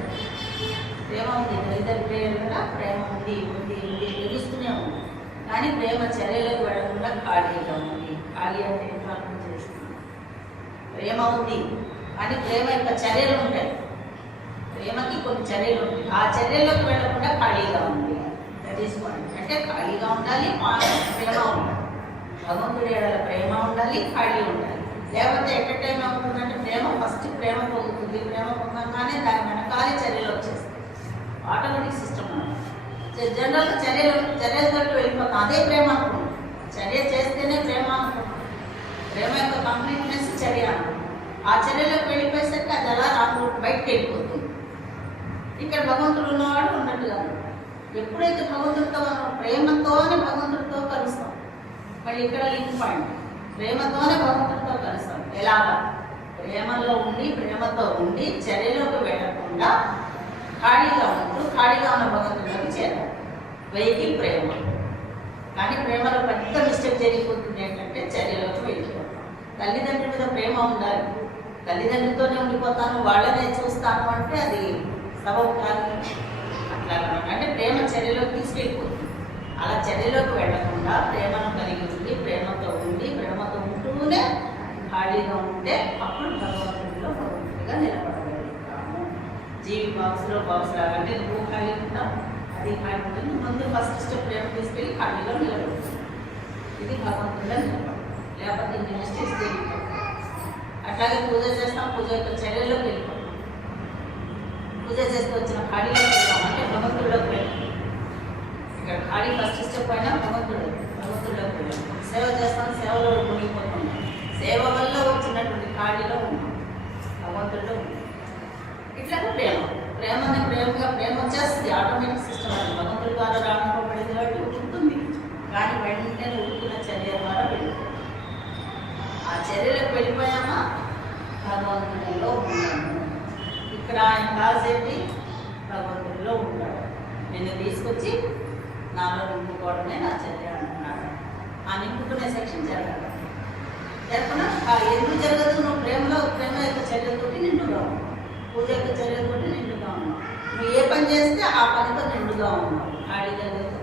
ప్రేమ ఉంది, తల్లిదండ్రుల ప్రేమ కూడా ప్రేమ ఉంది ఉంది ఉంది తెలుస్తూనే ఉంది, కానీ ప్రేమ చర్యలోకి వెళ్ళకుండా ఖాళీగా ఉంది. ఖాళీ అంటే ఏంటో అర్థం చేస్తుంది. ప్రేమ ఉంది కానీ ప్రేమ యొక్క చర్యలు ఉంటాయి. ప్రేమకి కొన్ని చర్యలు ఉంటాయి, ఆ చర్యలోకి వెళ్ళకుండా ఖాళీగా ఉంది. That is point. అంటే ఖాళీగా ఉండాలి, ప్రేమ ఉండాలి. భగవంతుడి ఎడల ప్రేమ ఉండాలి, ఖాళీ ఉండాలి. లేకపోతే ఎక్కడ టైం అవుతుందంటే ప్రేమ ఫస్ట్ ప్రేమ పొందుతుంది, ప్రేమ పొందగానే దాని వెనకాలే చర్యలు వచ్చేస్తాయి. ఆటోమేటిక్ సిస్టమ్ జనరల్గా చర్యలతో వెళ్ళిపోతాం. అదే ప్రేమ అనుకుంటాం. చర్య చేస్తేనే ప్రేమ అనుకుంటాం. ప్రేమ యొక్క కంప్లీట్నెస్ చర్య అనుకుంటాం. ఆ చర్యలోకి వెళ్ళిపోయేసరికి అది అలా నాకు బయటకు వెళ్ళిపోతుంది. ఇక్కడ భగవంతుడు ఉన్నవాడు ఉన్నట్టుగా ఎప్పుడైతే భగవంతుడితో మనం ప్రేమతోనే భగవంతుడితో కలుస్తాం. మళ్ళీ ఇక్కడ లింక్ పాయింట్, ప్రేమతోనే భగవంతుడితో కలుస్తాం. ఎలాగా? ప్రేమలో ఉండి ప్రేమతో ఉండి చర్యలోకి వెళ్ళకుండా ఖాళీగా ఉంటూ ఖాళీగా ఉన్న భగవంతుడిలోకి చేరాలి. వెహికల్ ప్రేమ. కానీ ప్రేమలో పెద్ద మిస్టేక్ జరిగిపోతుంది ఏంటంటే చర్యలోకి వెళ్ళిపోతాం. తల్లిదండ్రుల మీద ప్రేమ ఉండాలి, తల్లిదండ్రులతోనే ఉండిపోతాను, వాళ్ళనే చూస్తాను అంటే అది సబబు కాదు. అట్లా అంటే ప్రేమ చర్యలోకి తీసుకెళ్ళిపోతుంది. అలా చర్యలోకి వెళ్ళకుండా ప్రేమను కలిగి ఉండి ప్రేమతో ఉంటూనే ఖాళీగా ఉంటే అప్పుడు భగవంతుడిలో భగవంతుడిగా నిలబడగలుగుతాము. జీవి బాక్స్లో బాక్స్ లాగంటే నువ్వు ఖాళీ ఉంటావు, అది ఖాళీ ఉంటుంది. ముందు ఫస్ట్ స్టెప్ ప్రేమ తీసుకెళ్ళి ఖాళీలో నిలబడుతుంది. ఇది భగవంతుడిలో నిలబడదు. లేకపోతే ఇన్ని మిస్టేక్స్ జరిగిపోతాయి. అట్లాగే పూజ చేస్తాం, పూజ యొక్క చర్యలోకి వెళ్ళిపోతాం. పూజ చేస్తూ వచ్చిన ఖాళీలోకి వెళ్తాం అంటే భగవంతుడిలోకి వెళ్ళాం. ఇక్కడ ఖాళీ ఫస్ట్ స్టెప్ అయినా భగవంతుడిలోకి వెళ్ళాం. సేవ చేస్తాం, సేవలో మునిగిపోతున్నాం. సేవ వల్ల వచ్చినటువంటి ఖాళీలో ఉన్నాం, భగవంతుడిలో ఉన్నాం. ఇట్లాగే ప్రేమని ప్రేమ వచ్చేస్తుంది. ఆటోమేటిక్ సిస్టమ్ అది భగవంతుడి ద్వారా రానివ్వబడింది కాబట్టి ఉంటుంది. కానీ వెంటనే ఉడుకున్న చర్య ద్వారా వెళ్ళిపోతుంది. ఆ చర్యలకు వెళ్ళిపోయామా భగవంతుడిలో ఉన్నాము. ఇక్కడ ఆయన కాసేపు భగవంతుడిలో ఉంటాడు. నిన్ను తీసుకొచ్చి నాలో నింపుకోవడమే నా చర్య అంటున్నాడు. ఆ నింపుకునే సెక్షన్ జరగదు. జరగకుండా ఎందుకు జరగదు? నువ్వు ప్రేమ యొక్క చర్యతోటి నిండుగా ఉన్నావు, పూజ యొక్క చర్యతోటి నిండుగా ఉన్నావు. నువ్వు ఏ పని చేస్తే ఆ పనితో నిండుగా ఉన్నావు. ఖాళీగా లేదు,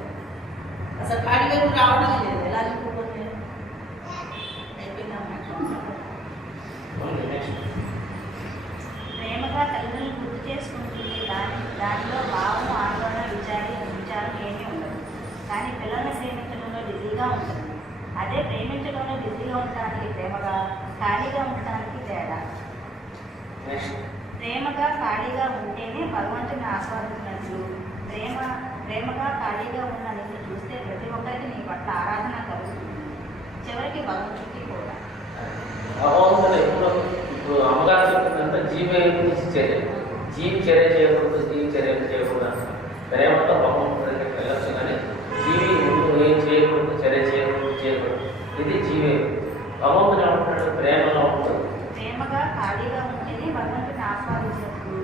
అసలు ఖాళీ వైపు రావడం లేదు. ఎలా నింపుకోతే ప్రేమగా తల్లిని గుర్తు చేసుకుంటుంది. దానిలో భావం, ఆందోళన, విచారం ఏమీ ఉండదు. కానీ పిల్లల్ని ప్రేమించడంలో బిజీగా ఉంటుంది. అదే ప్రేమించడంలో బిజీగా ఉండటానికి ప్రేమగా ఖాళీగా ఉండటానికి తేడా. ప్రేమగా ఖాళీగా ఉంటేనే భగవంతుని ఆస్వాదించినట్లు, ప్రేమగా ఖాళీగా ఉన్న నిన్ను చూస్తే ప్రతి ఒక్కరికి నీ పట్ల ఆరాధన కలుగుతుంది, చివరికి భగవంతుడికి కూడా. ఇప్పుడు అమ్మగారు చెప్తుందంటే జీవి చర్య, జీవి చర్య చేయకూడదు, జీవి చర్యలు చేయకూడదు. ప్రేమతో భగవంతుడి దగ్గరికి వెళ్ళొచ్చు, కానీ జీవి ముందు ఏం చేయకూడదు, చర్య చేయకూడదు. ఇది జీవి. భగవంతుడు ఏమంటున్నాడు? ప్రేమలో ఉంటుంది. ప్రేమగా ఖాళీగా ఉంటేనే భగవంతుని ఆస్వాదించినప్పుడు,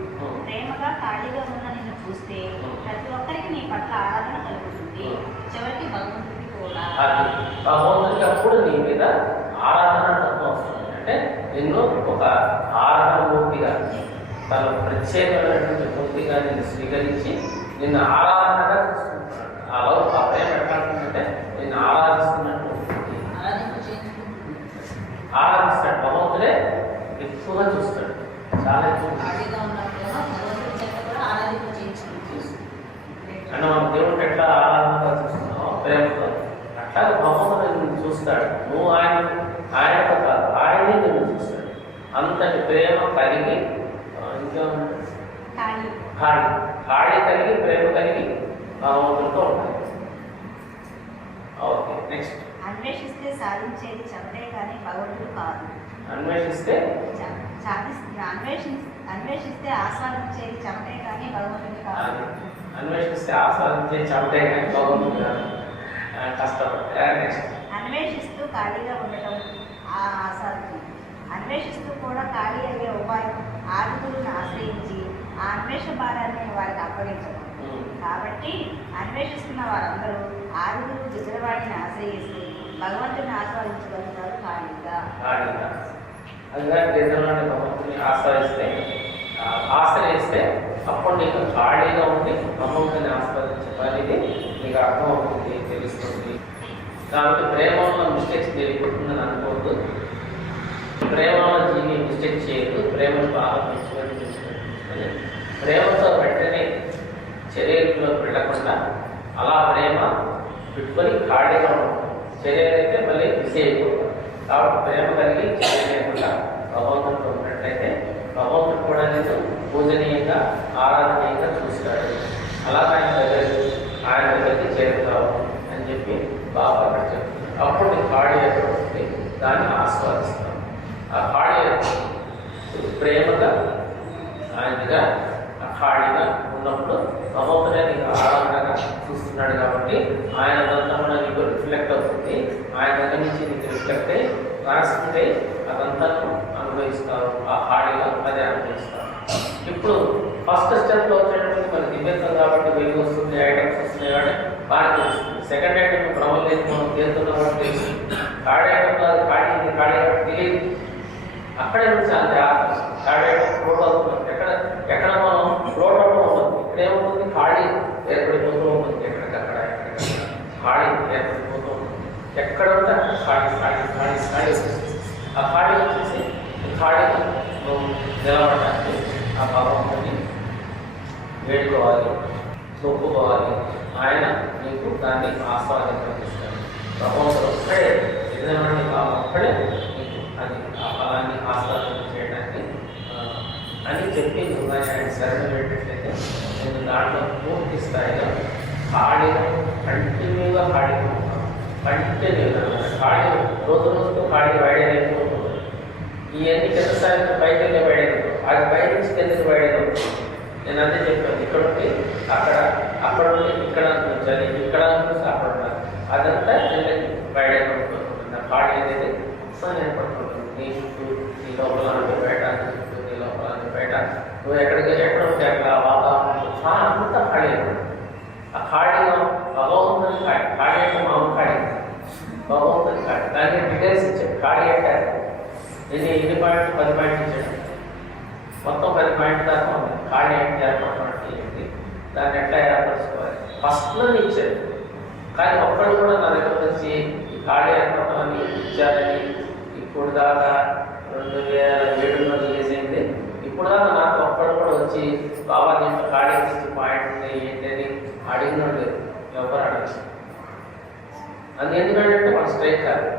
ప్రేమగా ఖాళీగా ఉన్న నిన్ను చూస్తే ప్రతి ఒక్కరికి నీ పట్ల ఆరాధన కలుగుతుంది, చివరికి భగవంతుడికి కూడా. భగవంతుడికి అప్పుడు నీ మీద ఆరాధన తత్వం వస్తుంది. అంటే నిన్ను ఒక ఆరాధన మూర్తిగా, తన ప్రత్యేకమైనటువంటి మూర్తిగా నిన్ను స్వీకరించి నిన్ను ఆరాధనగా చూసుకుంటున్నాడు. ఆ ప్రేమ ఎట్లా ఉంటుందంటే నిన్ను ఆరాధిస్తున్నట్టు ఆరాధిస్తాడు. భగవంతుడే ఎక్కువగా చూస్తాడు, చాలా ఎక్కువ. అంటే మనం దేవుడిని ఎట్లా ఆరాధనగా చూస్తున్నామో ప్రేమతో, అట్లాగే భగవంతుడు నిన్ను చూస్తాడు. నువ్వు ఆయనతో కాదు, ఆయనే నిన్ను చూస్తాడు. అంతటి ప్రేమ కలిగి ఇంకేమన్నా ఖాళీ కలిగి ప్రేమ కలిగి భగవంతుడితో ఉంటాయి. Okay, next. అన్వేషిస్తే సాధించేది చెమటే కానీ భగవంతుడు కాదు. అన్వేషిస్తే ఆస్వాదించేది చెమటే కానీ భగవంతుడు కాదు. అన్వేషిస్తే ఆస్వాదించే చెమటే కానీ భగవంతుడు కాదు. కష్టపడే. నెక్స్ట్. అన్వేషిస్తూ ఖాళీగా ఉండటం ఆస్వాదించింది. అన్వేషిస్తూ కూడా ఖాళీ అయ్యే ఉపాయం ఆదిగురుని ఆశ్రయించి ఆ అన్వేష భారాన్ని వారికి అప్పగించడం. కాబట్టి అన్వేషిస్తున్న వారందరూ ఆదిగురు విజయవాడిని ఆశ్రయిస్తూ భగవంతుని ఆస్వాదించగలుగుతారు ఖాళీగా. అందుగా కేంద్రంలోని భగవంతుని ఆశ్రయిస్తే అప్పుడు నీకు ఖాళీగా ఉండి భగవంతుని ఆస్వాదించే పనిది నీకు అర్థమవుతుంది, తెలుస్తుంది. కాబట్టి ప్రేమలో మిస్టేక్స్ జరిగిపోతుందని అనుకోవద్దు. ప్రేమలో జీవి మిస్టేక్ చేయదు. ప్రేమను బాగా పెంచుకొని ప్రేమతో వెంటనే చర్యలోకి వెళ్ళకుండా అలా ప్రేమ పెట్టుకొని ఖాళీగా ఉంటుంది. చర్యలు అయితే మళ్ళీ మిస్ అయిపోతాం. కాబట్టి ప్రేమ కలిగి చర్య లేకుండా భగవంతుడితో ఉన్నట్లయితే భగవంతుడు కూడా నేను పూజనీయంగా ఆరాధనీయంగా చూస్తాడు. అలా ఆయన దగ్గరికి చేరుతావు అని చెప్పి బాబా అక్కడ చెప్తుంది. అప్పుడు నీ ఖాళీ ఏర్పడుతుంది, దాన్ని ఆస్వాదిస్తాం. ఆ ఖాళీ ప్రేమగా ఆయనగా ఖాళీగా ఉన్నప్పుడు భగవంతుడే నీకు ఆరాధనగా చూస్తున్నాడు. కాబట్టి ఆయన అదంతా కూడా నీకు రిఫ్లెక్ట్ అవుతుంది. ఆయన దగ్గర నుంచి నీకు రిఫ్లెక్ట్ అయ్యి రాసుకుంటే అదంతా అనుభవిస్తావు. ఆ ఖాళీగా అదే అనుభవిస్తావు. ఇప్పుడు ఫస్ట్ స్టెప్లో వచ్చేటప్పటికి మనకి దివ్యత్వం కాబట్టి వెలుగు వస్తుంది, ఐటమ్స్ వస్తున్నాయి కాబట్టి బాగా తెలుస్తుంది. సెకండ్ ఐటమ్ ప్రబలం లేదు, మనం తీరుతున్నాం కాబట్టి తెలుస్తుంది. థర్డ్ ఐటమ్ కాదు, ఖాళీ తెలియదు. అక్కడే నుంచి చాలా జాగ్రత్త. థర్డ్ ఐటమ్ ఫ్లోట్ అవుతున్నాం. ఎక్కడ మనం ఫ్లోట్ అవడం ఉంటుంది. ఇక్కడ ఏమవుతుంది, ఖాళీ ఏర్పడిపోతూ ఉంటుంది. ఎక్కడికక్కడ ఖాళీ ఏర్పడిపోతూ ఉంటుంది. ఎక్కడ ఉంటే ఖాళీ ఆ ఖాళీ వచ్చేసి ఖాళీ నిలబడటానికి ఆ భగవంతుని వేడుకోవాలి, నొప్పుకోవాలి. ఆయన నీకు దాన్ని ఆస్వాదించాడు. భగవంతుడు ఒక్కడే యజమాని ఒక్కడే నీకు అది ఆ ఫలాన్ని ఆస్వాదన చేయడానికి అని చెప్పి నువ్వు ఆయన శరణ పెట్టినట్లయితే నేను దాంట్లో పూర్తి స్థాయిలో ఖాళీగా కంటిన్యూగా ఖాళీగా ఉంటాను. కంటిన్యూగా ఖాళీ రోజుకు ఖాళీ వైడైపోతుంది. ఇవన్నీ కింద స్థాయిలో పైకి వెళ్ళే వైడైపోతుంది. అది బయట నుంచి కిందకి వైడైపోతుంది. నేను అదే చెప్పాను. ఇక్కడ ఉండి అక్కడ ఉండి ఇక్కడ చదివి ఇక్కడ చూసి అక్కడ ఉండాలి. అదంతా కిందకి వైడైపోతుంది. ఖాళీ అనేది ఉత్సాహం ఏర్పడుతుంది. నీ చుట్టూ నీ లోపల బయట, చుట్టూ నీ లోపల బయట నువ్వు ఎక్కడ ఉంటే అక్కడ వాతావరణం అంతా ఖాళీ అయిపోతుంది. ఆ ఖాళీగా భగవంతుని ఖాళీ అంటే మామూలు ఖాళీ, భగవంతుని ఖాళీ. దానికి డీటెయిల్స్ ఇచ్చాడు. ఖాళీ అంటే ఎన్ని పాయింట్లు, 10 పాయింట్లు ఇచ్చాడు. మొత్తం 10 పాయింట్ దాకా ఉంది. ఖాళీ అంటే ఏర్పడటం ఏంటి, దాన్ని ఎట్లా ఏర్పరచుకోవాలి ఫస్ట్లో ఇచ్చాడు. కానీ ఒక్కడు కూడా నా దగ్గర వచ్చి ఈ ఖాళీ ఏర్పడటం అని ఇచ్చారని ఇప్పుడు దాకా 2007లో రిలీజ్ అయింది. ఇప్పుడు దాకా నాకు ఒక్కడు కూడా వచ్చి బాబా దీంట్లో ఖాళీ ఇచ్చి పాయింట్ ఉన్నాయి ఏంటి అని అడిగిన లేదు. ఎవరు అడగచ్చు. అది ఎందుకంటే మన స్ట్రైక్ కాదు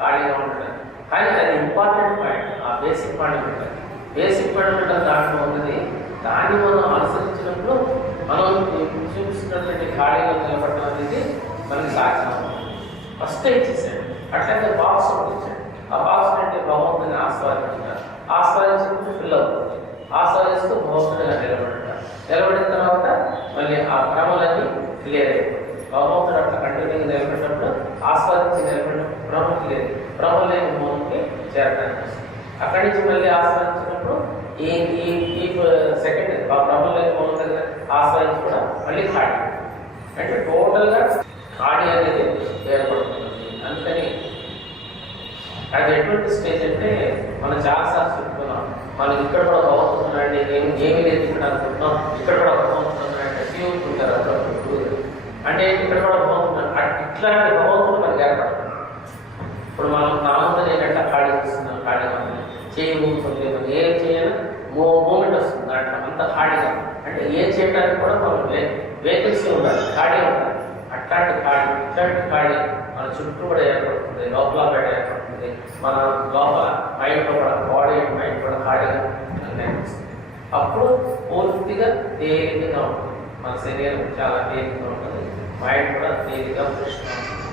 ఖాళీగా ఉండడం. కానీ అది ఇంపార్టెంట్ పాయింట్. ఆ బేసిక్ పాయింట్ ఉంటుంది. బేసిక్ పాయింట్ దాంట్లో ఉన్నది. దాన్ని మనం అనుసరించినప్పుడు మనం చూపిస్తున్నటువంటి ఖాళీగా నిలబడడం అనేది మనకి సాధ్యం. ఫస్ట్ ఇచ్చేసాడు. అట్లయితే బాక్స్ ఇచ్చాడు. ఆ బాక్స్ అంటే భగవంతుని ఆస్వాదించారు. ఆస్వాదించినప్పుడు ఫిల్ అవుతుంది. ఆస్వాదిస్తూ భగవంతుడిగా నిలబడిన తర్వాత మళ్ళీ ఆ భ్రమలన్నీ క్లియర్ అయిపోతుంది. భగవంతుడు అట్లా కంటిన్యూగా నిలబడినప్పుడు ఆస్వాదించి నిలబడినప్పుడు భ్రమ క్లియర్, భ్రమ లేని మౌనంకి చేరడానికి వస్తుంది. అక్కడి నుంచి మళ్ళీ ఆస్వాదించినప్పుడు ఈ సెకండ్ భ్రమ లేని మౌనం దగ్గర ఆస్వాదించి కూడా మళ్ళీ ఖాళీ. అంటే టోటల్గా ఖాళీ అనేది ఏర్పడుతుంది. అందుకని అది ఎటువంటి స్టేజ్ అంటే మనం చాలాసార్లు చెప్పుకున్నాం. మనం ఇక్కడ కూడా భగవంతున్నాండి, ఏమీ లేదు ఇక్కడ అనుకుంటున్నాం. ఇక్కడ కూడా భగవంతున్నాంటే తీసుకుంటారు అప్పుడప్పుడు. అంటే ఇక్కడ కూడా భగవంతున్నాను ఇట్లాంటి భగవంతుడు మనకి ఏర్పడుతుంది. ఇప్పుడు మనం నా ముందు నేను ఎట్లా ఖాళీ చేస్తున్నాను, ఖాళీగా చేయి ఊపుతుంది. మనం ఏం చేయాలి మూమెంట్ వస్తుంది దాంట్లో అంత ఖాళీగా. అంటే ఏం చేయడానికి కూడా మనం వేకెన్సీ ఉండాలి, ఖాళీ ఉండాలి. అట్లాంటి ఖాళీ, ఇట్లాంటి ఖాళీ మన చుట్టూ కూడా ఏర్పడుతుంది, లోపల బయట ఏర్పడుతుంది. మన లోపల మైండ్ కూడా, బాడీ అండ్ మైండ్ కూడా ఖాళీగా అనిపిస్తుంది. అప్పుడు పూర్తిగా తేలికగా ఉంటుంది. మన శరీరం చాలా తేలికగా ఉంటుంది, మైండ్ కూడా తేలికగా ఫ్రెష్గా ఉంటుంది.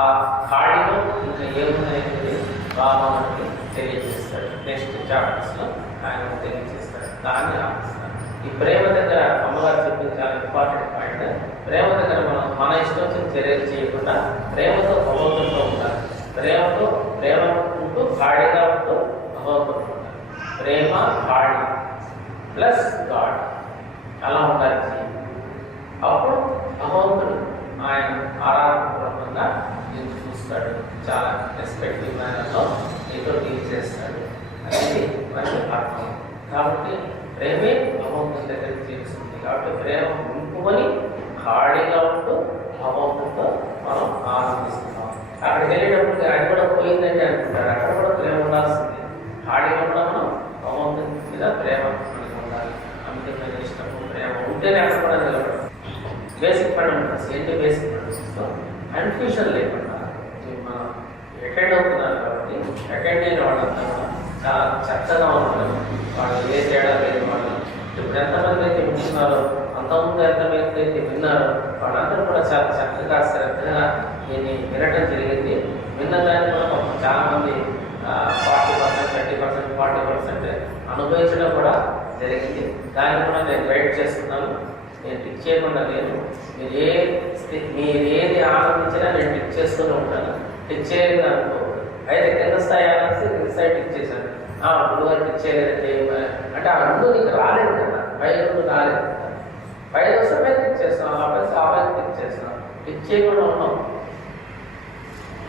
ఆ ఖాళీలో ఇంకా ఏముందనేది బాబా మనకి తెలియజేస్తాడు. నెక్స్ట్ చాప్టర్స్లో ఆయన తెలియజేస్తాడు. దాన్ని ఆపిస్తాడు. ఈ ప్రేమ దగ్గర అమ్మగారు చెప్పింది చాలా ఇంపార్టెంట్ పాయింట్. ప్రేమ దగ్గర మనం మన ఇష్టం వచ్చిన చర్యలు చేయకుండా ప్రేమతో భగవంతుడితో ఉండాలి. ప్రేమ ఉంటూ ఖాళీగా ఉంటూ భగవంతుడితో ఉండాలి. ప్రేమ ఖాళీ ప్లస్ గాడ్ అలా ఉండాలి. అప్పుడు భగవంతుడు ఆయన ఆరాధనపూర్వకంగా నేను చూస్తాడు. చాలా రెస్పెక్టివ్ మేనర్లో నీతో డీల్ చేస్తాడు. ప్రేమే భగవంతుని దగ్గర చేస్తుంది. కాబట్టి ప్రేమ నింపుకొని ఖాళీగా ఉంటూ భగవంతుడితో మనం ఆనందిస్తున్నాం. అక్కడికి వెళ్ళేటప్పుడు అది కూడా పోయిందంటే అనుకుంటారు. అక్కడ కూడా ప్రేమ ఉండాల్సింది. ఖాళీగా కూడా మనం భగవంతుని మీద ప్రేమ మనకు ఉండాలి. అమితమైన ఇష్టము ప్రేమ ఉంటేనే అక్కడ కూడా నిలబడదు. బేసిక్ ఫండమెంటల్స్ ఏంటి? బేసిక్ ఫండమెంటల్స్లో కన్ఫ్యూషన్ లేకుండా మనం అటెండ్ అవుతున్నారు కాబట్టి అటెండ్ అయిన వాళ్ళంతా కూడా చాలా చక్కగా ఉంటారు. వాళ్ళు ఏ తేడా లేదు. వాళ్ళు ఇప్పుడు ఎంతమంది అయితే వింటున్నారో, అంతకుముందు ఎంతమంది అయితే విన్నారో వాళ్ళందరూ కూడా చాలా చక్కగా శ్రద్ధగా దీన్ని వినటం జరిగింది. విన్నదాన్ని కూడా చాలామంది 40%, 30%, 40% అనుభవించడం కూడా జరిగింది. దాన్ని కూడా నేను గైడ్ చేస్తున్నాను. నేను టిక్ చేయకుండా లేదు. మీరు ఏది ఆనందించినా నేను టిక్ చేస్తూనే ఉంటాను. టిక్ చేయలేదు అనుకో, అయితే కింద స్థాయి ఆనందిస్తే కింద స్థాయి టిక్ చేశాను. గురుగారు టిక్ చేయలేదంటే అంటే ఆ రెండు నీకు రాలేదు కదా, పై రెండు రాలేదు కదా. పై వస్తే టిక్ చేస్తున్నాం, ఆ పై టిక్ చేస్తున్నాం. టిక్ చేయకుండా ఉన్నాం.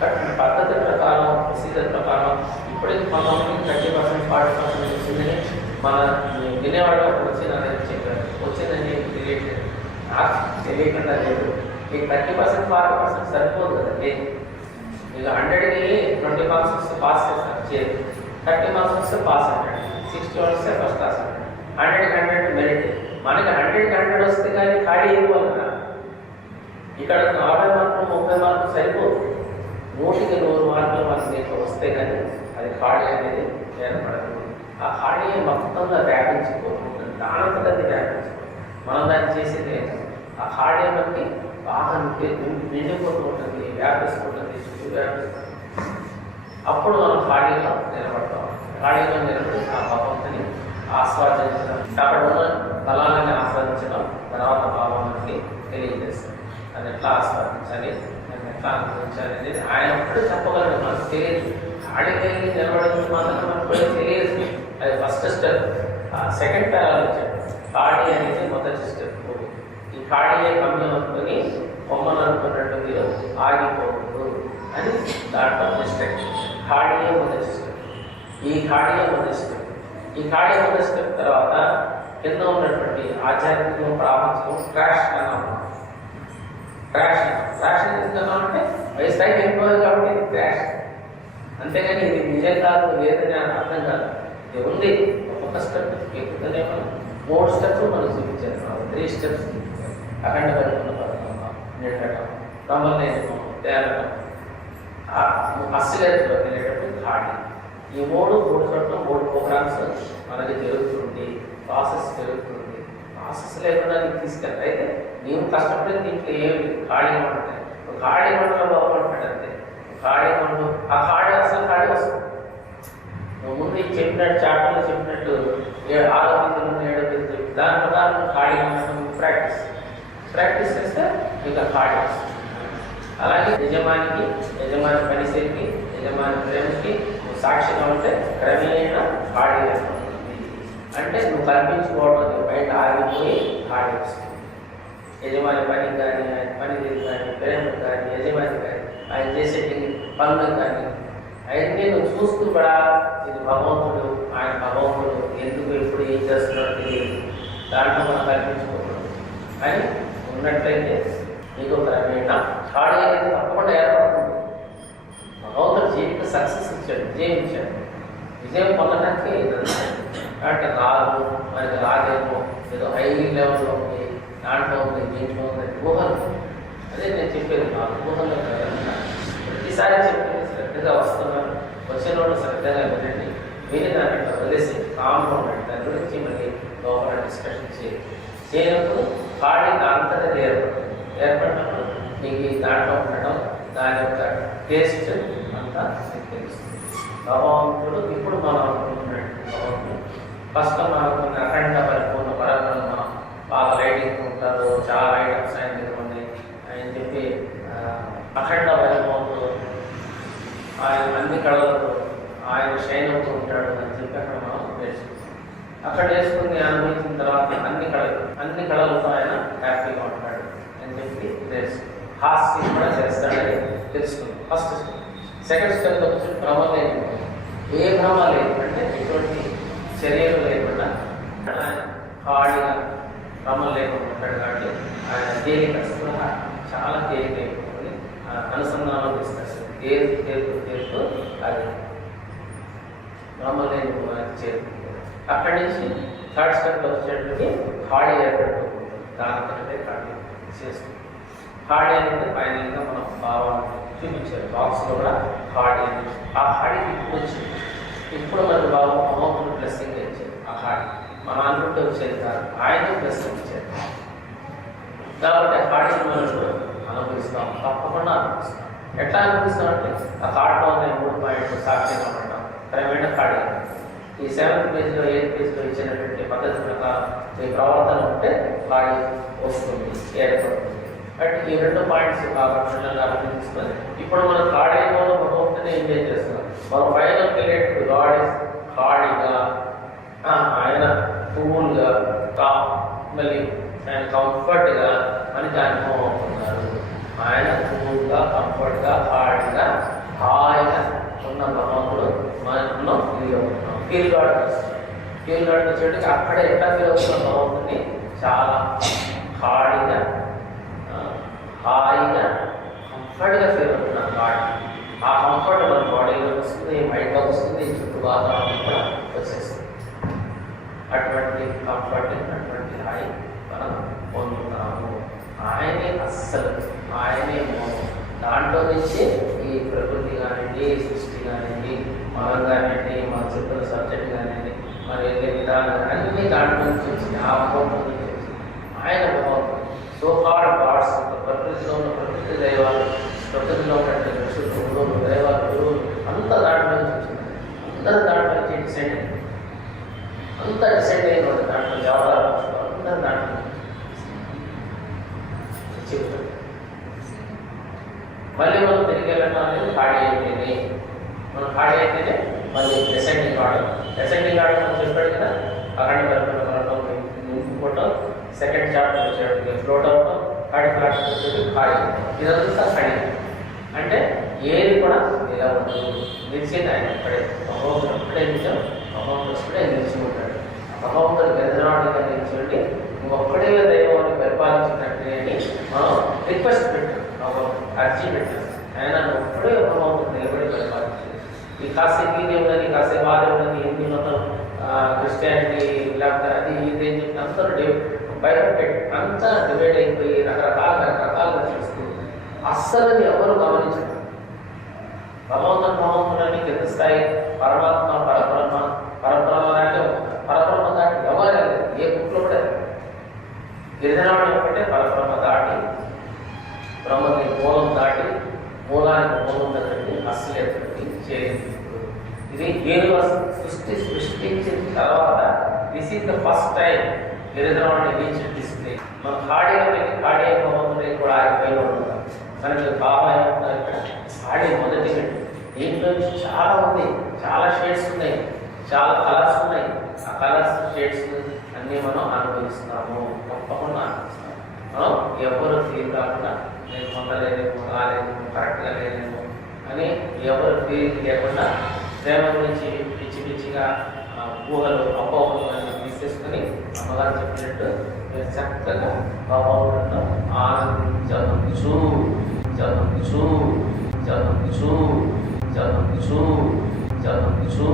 బట్ పద్ధతి ప్రకారం, ప్రొసీజర్ ప్రకారం ఇప్పటికి కొంతమంది 30%, 40% వచ్చిందని మన వినేవాళ్ళు వచ్చింది అనేది చెప్పారు. వచ్చిందని తెలియట్లేదు, నాకు తెలియకుండా లేదు. మీకు 30%, 40% సరిపోదు కదా. లేదు, మీకు 100కి 20 మార్క్స్ పాస్ చేస్తారు, చేయదు. 30 మార్క్స్ వస్తే పాస్ అంటాడు, 60 వస్తే ఫస్ట్ క్లాస్ అంటాడు. 100కి 100 మెరిట్. మనకి 100కి 100 వస్తే కానీ ఖాళీ అయిపోవాలి కదా. ఇక్కడ 40 మార్కులు 30 మార్కులు సరిపోదు. 100కి 100 మార్కులు మనకి దీంట్లో వస్తే కానీ అది ఖాళీ అనేది ఏర్పడదు. ఆ ఖాళీ మొత్తంగా వ్యాపించిపోతుంది. దానంతట అది వ్యాపించిపోతుంది. మనం దాన్ని చేసేది ఆ ఖాళీ మనకి బాగా నిండిపోతూ ఉంటుంది, వ్యాపిస్తుంటుంది, చుట్టూ వ్యాపిస్తుంది. అప్పుడు మనం ఖాళీలో నిలబడతాం. ఖాళీలో నిలబడి ఆ భగవంతుని ఆస్వాదించడం, అక్కడ ఉన్న బలాన్ని ఆస్వాదించడం, తర్వాత భావానికి తెలియజేస్తాం. అది ఎట్లా ఆస్వాదించాలి, దాన్ని ఎట్లా అనుభవించాలి అనేది ఆయన ఎప్పుడు చెప్పగలరు. మనకు తెలియదు. ఖాళీకి నిలబడడం మాత్రం మనకు కూడా తెలియదు. అది ఫస్ట్ స్టెప్. సెకండ్ ప్యారాలో వచ్చాడు. ఖాళీ అనేది మొదటి స్టెప్. ఈ ఖాళీ గమ్యం అనుకుని బొమ్మను అనుకున్నట్టు మీరు ఆగిపోకూడదు అని దాంట్లో మిస్టేక్. ఖాళీ మొదటి స్టెప్. ఈ ఖాళీ మొదటి స్టెప్. ఈ ఖాళీ మొదటి స్టెప్ తర్వాత కింద ఉన్నటువంటి ఆధ్యాత్మికం, ప్రాపంచకం క్రాష్ అన్నాం. క్రాష్ ఎందుకన్నా అంటే వయసుకి వెళ్ళిపోదు కాబట్టి ఇది క్రాష్. అంతేగాని ఇది నిజం కాదు, లేదని అర్థం కాదు. ఇది ఉంది. ఒక్కొక్క స్టెప్ ఎక్కుతూనే మనం 3 స్టెప్స్ మనం చూపించారు. 3 స్టెప్స్ అఖండ పరిపూర్ణ పరమాత్మ నిండటం, బ్రహ్మనేయటం, తేలటం, అస్సిలేట్లో వెళ్ళేటప్పుడు ఖాళీ. ఈ 3 చోట్ల 3 ప్రోగ్రామ్స్ మనకి జరుగుతుంది. ప్రాసెస్ జరుగుతుంది. ప్రాసెస్ లేకుండా నీకు తీసుకెళ్తా. అయితే నీవు కష్టపడి దీంట్లో ఏమి ఖాళీ ఉంటాయి. ఖాళీ మంటలో బాగుంటాడు అంతే. ఖాళీ మంటలు ఆ ఖాళీ అసలు ఖాళీ వస్తుంది. నువ్వు ముందు చెప్పినట్టు చాప్టర్లో చెప్పినట్టు 6 బిందులు 7 బిందులు దాని ప్రకారం ఖాళీ ఉండటం ప్రాక్టీస్ చేస్తే ఇంకా ఖాళీ వస్తుంది. అలాగే యజమాని పనిశైలికి, యజమాని ప్రేమకి నువ్వు సాక్షిగా ఉంటే క్రమేణా ఖాళీ వస్తుంది. అంటే నువ్వు కల్పించుకోవడం బయట ఆగిపోయి ఖాళీ వస్తుంది. యజమాని పనికి కానీ, ఆయన పనికి కానీ, ప్రేమకు కానీ, యజమాని కానీ, ఆయన చేసే పనులకు కానీ అవన్నీ నువ్వు చూస్తూ కూడా ఇది భగవంతుడు, ఆయన భగవంతుడు, ఎందుకు ఎప్పుడు ఏం చేస్తున్నాడో తెలియదు, దాంట్లో మనం కల్పించుకోకూడదు అని ఉన్నట్లయితే నీకు క్రమేణా ఖాళీ అనేది తప్పకుండా ఏర్పడుతుంది. భగవంతుడు జీవిత సక్సెస్ ఇచ్చాడు, విజయం ఇచ్చాడు. విజయం పొందడానికి అంటే రాదు, మనకి రాదేమో, ఏదో హై లెవెల్లో ఉంది, దాంట్లో ఉంది, దీంట్లో ఉంది, ఊహలు. అదే నేను చెప్పేది, మా ఊహల్లో ప్రతిసారి చెప్పేది శ్రద్ధగా వస్తున్నాను. వచ్చిన వాళ్ళు శ్రద్ధగా వినండి. విని దాన్ని వదిలేసి కామ్గా ఉండండి. దాని గురించి మళ్ళీ లోపల డిస్కషన్ చేయనప్పుడు ఖాళీ అంతటా ఏర్పడినప్పుడు మీకు దాంట్లో ఉండడం, దాని యొక్క టేస్ట్ అంతా మీకు తెలుస్తుంది. భగవంతుడు ఇప్పుడు మనం అనుకుంటున్నాడు. భగవంతుడు ఫస్ట్ మనకు అఖండ పరిపూర్ణ పరబ్రహ్మ, బాగా రైటింగ్ ఉంటారు, చాలా ఐటమ్స్ ఆయన దగ్గర ఉన్నాయి ఆయన చెప్పి అఖండ వైభవంతో ఆయన అన్ని కళలతో ఆయన షైన్ అవుతూ ఉంటాడు అని చెప్పి అక్కడ మనం నేర్చుకుంటాం. అక్కడ నేర్చుకుని అనుభవించిన తర్వాత అన్ని కళలతో ఆయన హ్యాపీగా ఉంటాడు అని చెప్పి నేర్చుకుంటాం. హాస్యం కూడా చేస్తాడని తెలుసుకుంది ఫస్ట్ స్టెప్. సెకండ్ స్టెప్ వచ్చి భ్రమ లేదు. ఏ భ్రమ లేదు అంటే ఎటువంటి చర్యలు లేకుండా ఆయన హాయిగా క్రమం లేకుండా ఉంటాడు కాబట్టి ఆయన తేలిక స్పృహ చాలా తేలిక అయిపోతుంది. అనుసంధానం తీసుకొస్తుంది. తేలుతూ అది క్రమం లేని చేరుకుంటుంది. అక్కడి నుంచి థర్డ్ స్టెప్ వచ్చేటప్పటికి హాడీ ఏర్పడుతుంది. దానికంటే ఖాళీ చేస్తుంది. హాడీ అనేది ఫైనల్గా మనం భావాన్ని చూపించారు. బాక్స్లో కూడా హాడీ అని. ఆ హాడీకి ఇప్పుడు వచ్చింది. ఇప్పుడు మన బాబు అమౌంట్ బ్లెస్సింగ్ ఇచ్చారు. ఆ హాడీ మన అనుకుంటే వచ్చేది కాదు, ఆయన బ్లెస్సింగ్ ఇచ్చారు. కాబట్టి హాడీని మనం అనుభవిస్తాం, తప్పకుండా అనుభవిస్తాం. ఎట్లా అనుభవిస్తామంటే ఆ కార్డులో ఉన్న 3 పాయింట్లు సాక్ష్యంగా ఉంటాం. క్రమేణ హాడీ ఈ 7th పేజ్లో 8th పేజ్లో ఇచ్చినటువంటి పద్ధతి ప్రకారం ఈ ప్రవర్తన ఉంటే హాడీ వస్తుంది, ఏర్పడుతుంది. బట్ ఈ 2 పాయింట్స్ కాబట్టి అర్థిస్తుంది. ఇప్పుడు మనం హాడీలో భగవంతుని ఎంజాయ్ చేస్తున్నాం. మనం final relate to God is హాడీగా, ఆయన కూల్గా, మళ్ళీ ఆయన కంఫర్ట్గా మనకి అనుభవం అవుతున్నారు. ఆయన కూల్గా, కంఫర్ట్గా, హార్డ్గా, హాయిగా ఉన్న భగవంతుడు మనలో ఫీల్ అవుతున్నాం. ఫీల్ గాడ్ వచ్చేటికి అక్కడే ఎట్లా ఫీల్ అవుతున్న భగవంతుని చాలా హాయిగా, కంఫర్ట్గా ఫీల్ అవుతున్నాం. ఆ కంఫర్ట్ మన బాడీలో వస్తుంది, మైండ్లో వస్తుంది, చుట్టూ వాతావరణం కూడా వచ్చేస్తుంది. అటువంటి కంఫర్ట్, అటువంటి హాయి మనం పొందుతున్నాము. ఆయనే అస్సలు, ఆయనే మోసం. దాంట్లో నుంచి ఈ ప్రకృతి కానివ్వండి, సృష్టి కానివ్వండి, మనం కానివ్వండి, మన చెప్పిన సబ్జెక్ట్ కానివ్వండి, మన వెళ్ళే విధానం అన్నీ దాంట్లో నుంచి వచ్చింది. ఆ భగవంతుడి నుంచి వచ్చింది. ఆయన భగవంతుడు సో కాల్డ్ గాడ్స్, ప్రకృతిలో ఉన్న ప్రకృతి దైవాలు, ప్రకృతిలో ఉన్నటువంటి ఋషులు, దైవాలు, గురువులు అంతా దాంట్లో నుంచి వచ్చింది. అందరూ దాంట్లో నుంచి డిసైడ్ అయింది. అంతా డిసైడ్ అయిన వాళ్ళు దాంట్లో జవహర్ అందరూ దాంట్లో చెప్తారు. మళ్ళీ మనం తిరిగి వెళ్ళడం అనేది ఖాళీ అయితేనే, మనం ఖాళీ అయితేనే మళ్ళీ అసెండింగ్ ఆర్డర్ మనం చెప్పాడు కదా. అక్కడ నింపుకోవటం, సెకండ్ చాప్టర్ వచ్చేటప్పుడు ఫ్లోట్ అవటం, థర్డ్ క్లాస్ వచ్చేటప్పుడు ఖాళీ. ఇదంతా ఖాళీ అంటే ఏది కూడా ఇలా ఉండదు. నిలిచేది ఆయన అక్కడే. భగవంతుడు అక్కడే నిజం, భగవంతుడు అక్కడే నిలిచి ఉంటాడు. భగవంతుడు గెలిచినాడుగా నిలిచి ఒక్కడే దైవాన్ని పరిపాలించినట్టు అని మనం రిక్వెస్ట్ పెట్టాం, అర్జీ పెట్టాం. ఆయన ఒక్కడే భగవంతుడు నిలబడి పరిపాలించాడు. ఈ కాసేపు ఇది ఉన్నది, కాసేపు వారే ఉన్నది, ఎన్ని మొత్తం క్రిస్టియానిటీ లేకపోతే అది ఇది అని చెప్పి అంతా బయటపెట్టి అంతా డివైడ్ అయిపోయి రకరకాలుగా చూస్తూ అస్సలు ఎవరు గమనించరు. భగవంతుని కింద స్థాయి పరమాత్మ, పరబ్రహ్మ దాంట్లో పరబ్రహ్మ దాటి ఎవరు లేదు. ఏ బుక్లో కూడా గిరిజనాడు ఒకటే పరబ్రహ్మ దాటి, బ్రహ్మని మూలం దాటి, మూలానికి మూలం దగ్గరికి అస్సలు ఎక్కడికి చేరింది. ఇది యూనివర్స్ సృష్టించిన తర్వాత this is the first time గిరిజనాడు రీచ్ దిస్ ప్లేస్. మన ఖాళీ భగవంతుని కూడా ఆగిపోయిన ఉంటాం. మనకి బాబా ఏమంటారు ఇక్కడ ఖాళీ మొదటి గంట. దీంట్లో చాలా ఉంది, చాలా షేడ్స్ ఉన్నాయి, చాలా కలర్స్ ఉన్నాయి. ఆ కలర్స్, షేడ్స్ అన్నీ మనం అనుభవిస్తున్నాము, తప్పకుండా అనుభవిస్తున్నాము. మనం ఎవరు ఫీల్ కాకుండా నేను పొందలేదేమో, రాలేదేమో, కరెక్ట్గా లేదేమో అని ఎవరు ఫీల్ లేకుండా ప్రేమ గురించి పిచ్చిగా ఊహలు, అపోహలు అన్నీ తీసేసుకొని అమ్మగారు చెప్పినట్టు మీరు చక్కగా బాబాను ఆనందించవచ్చు. జగచ్చు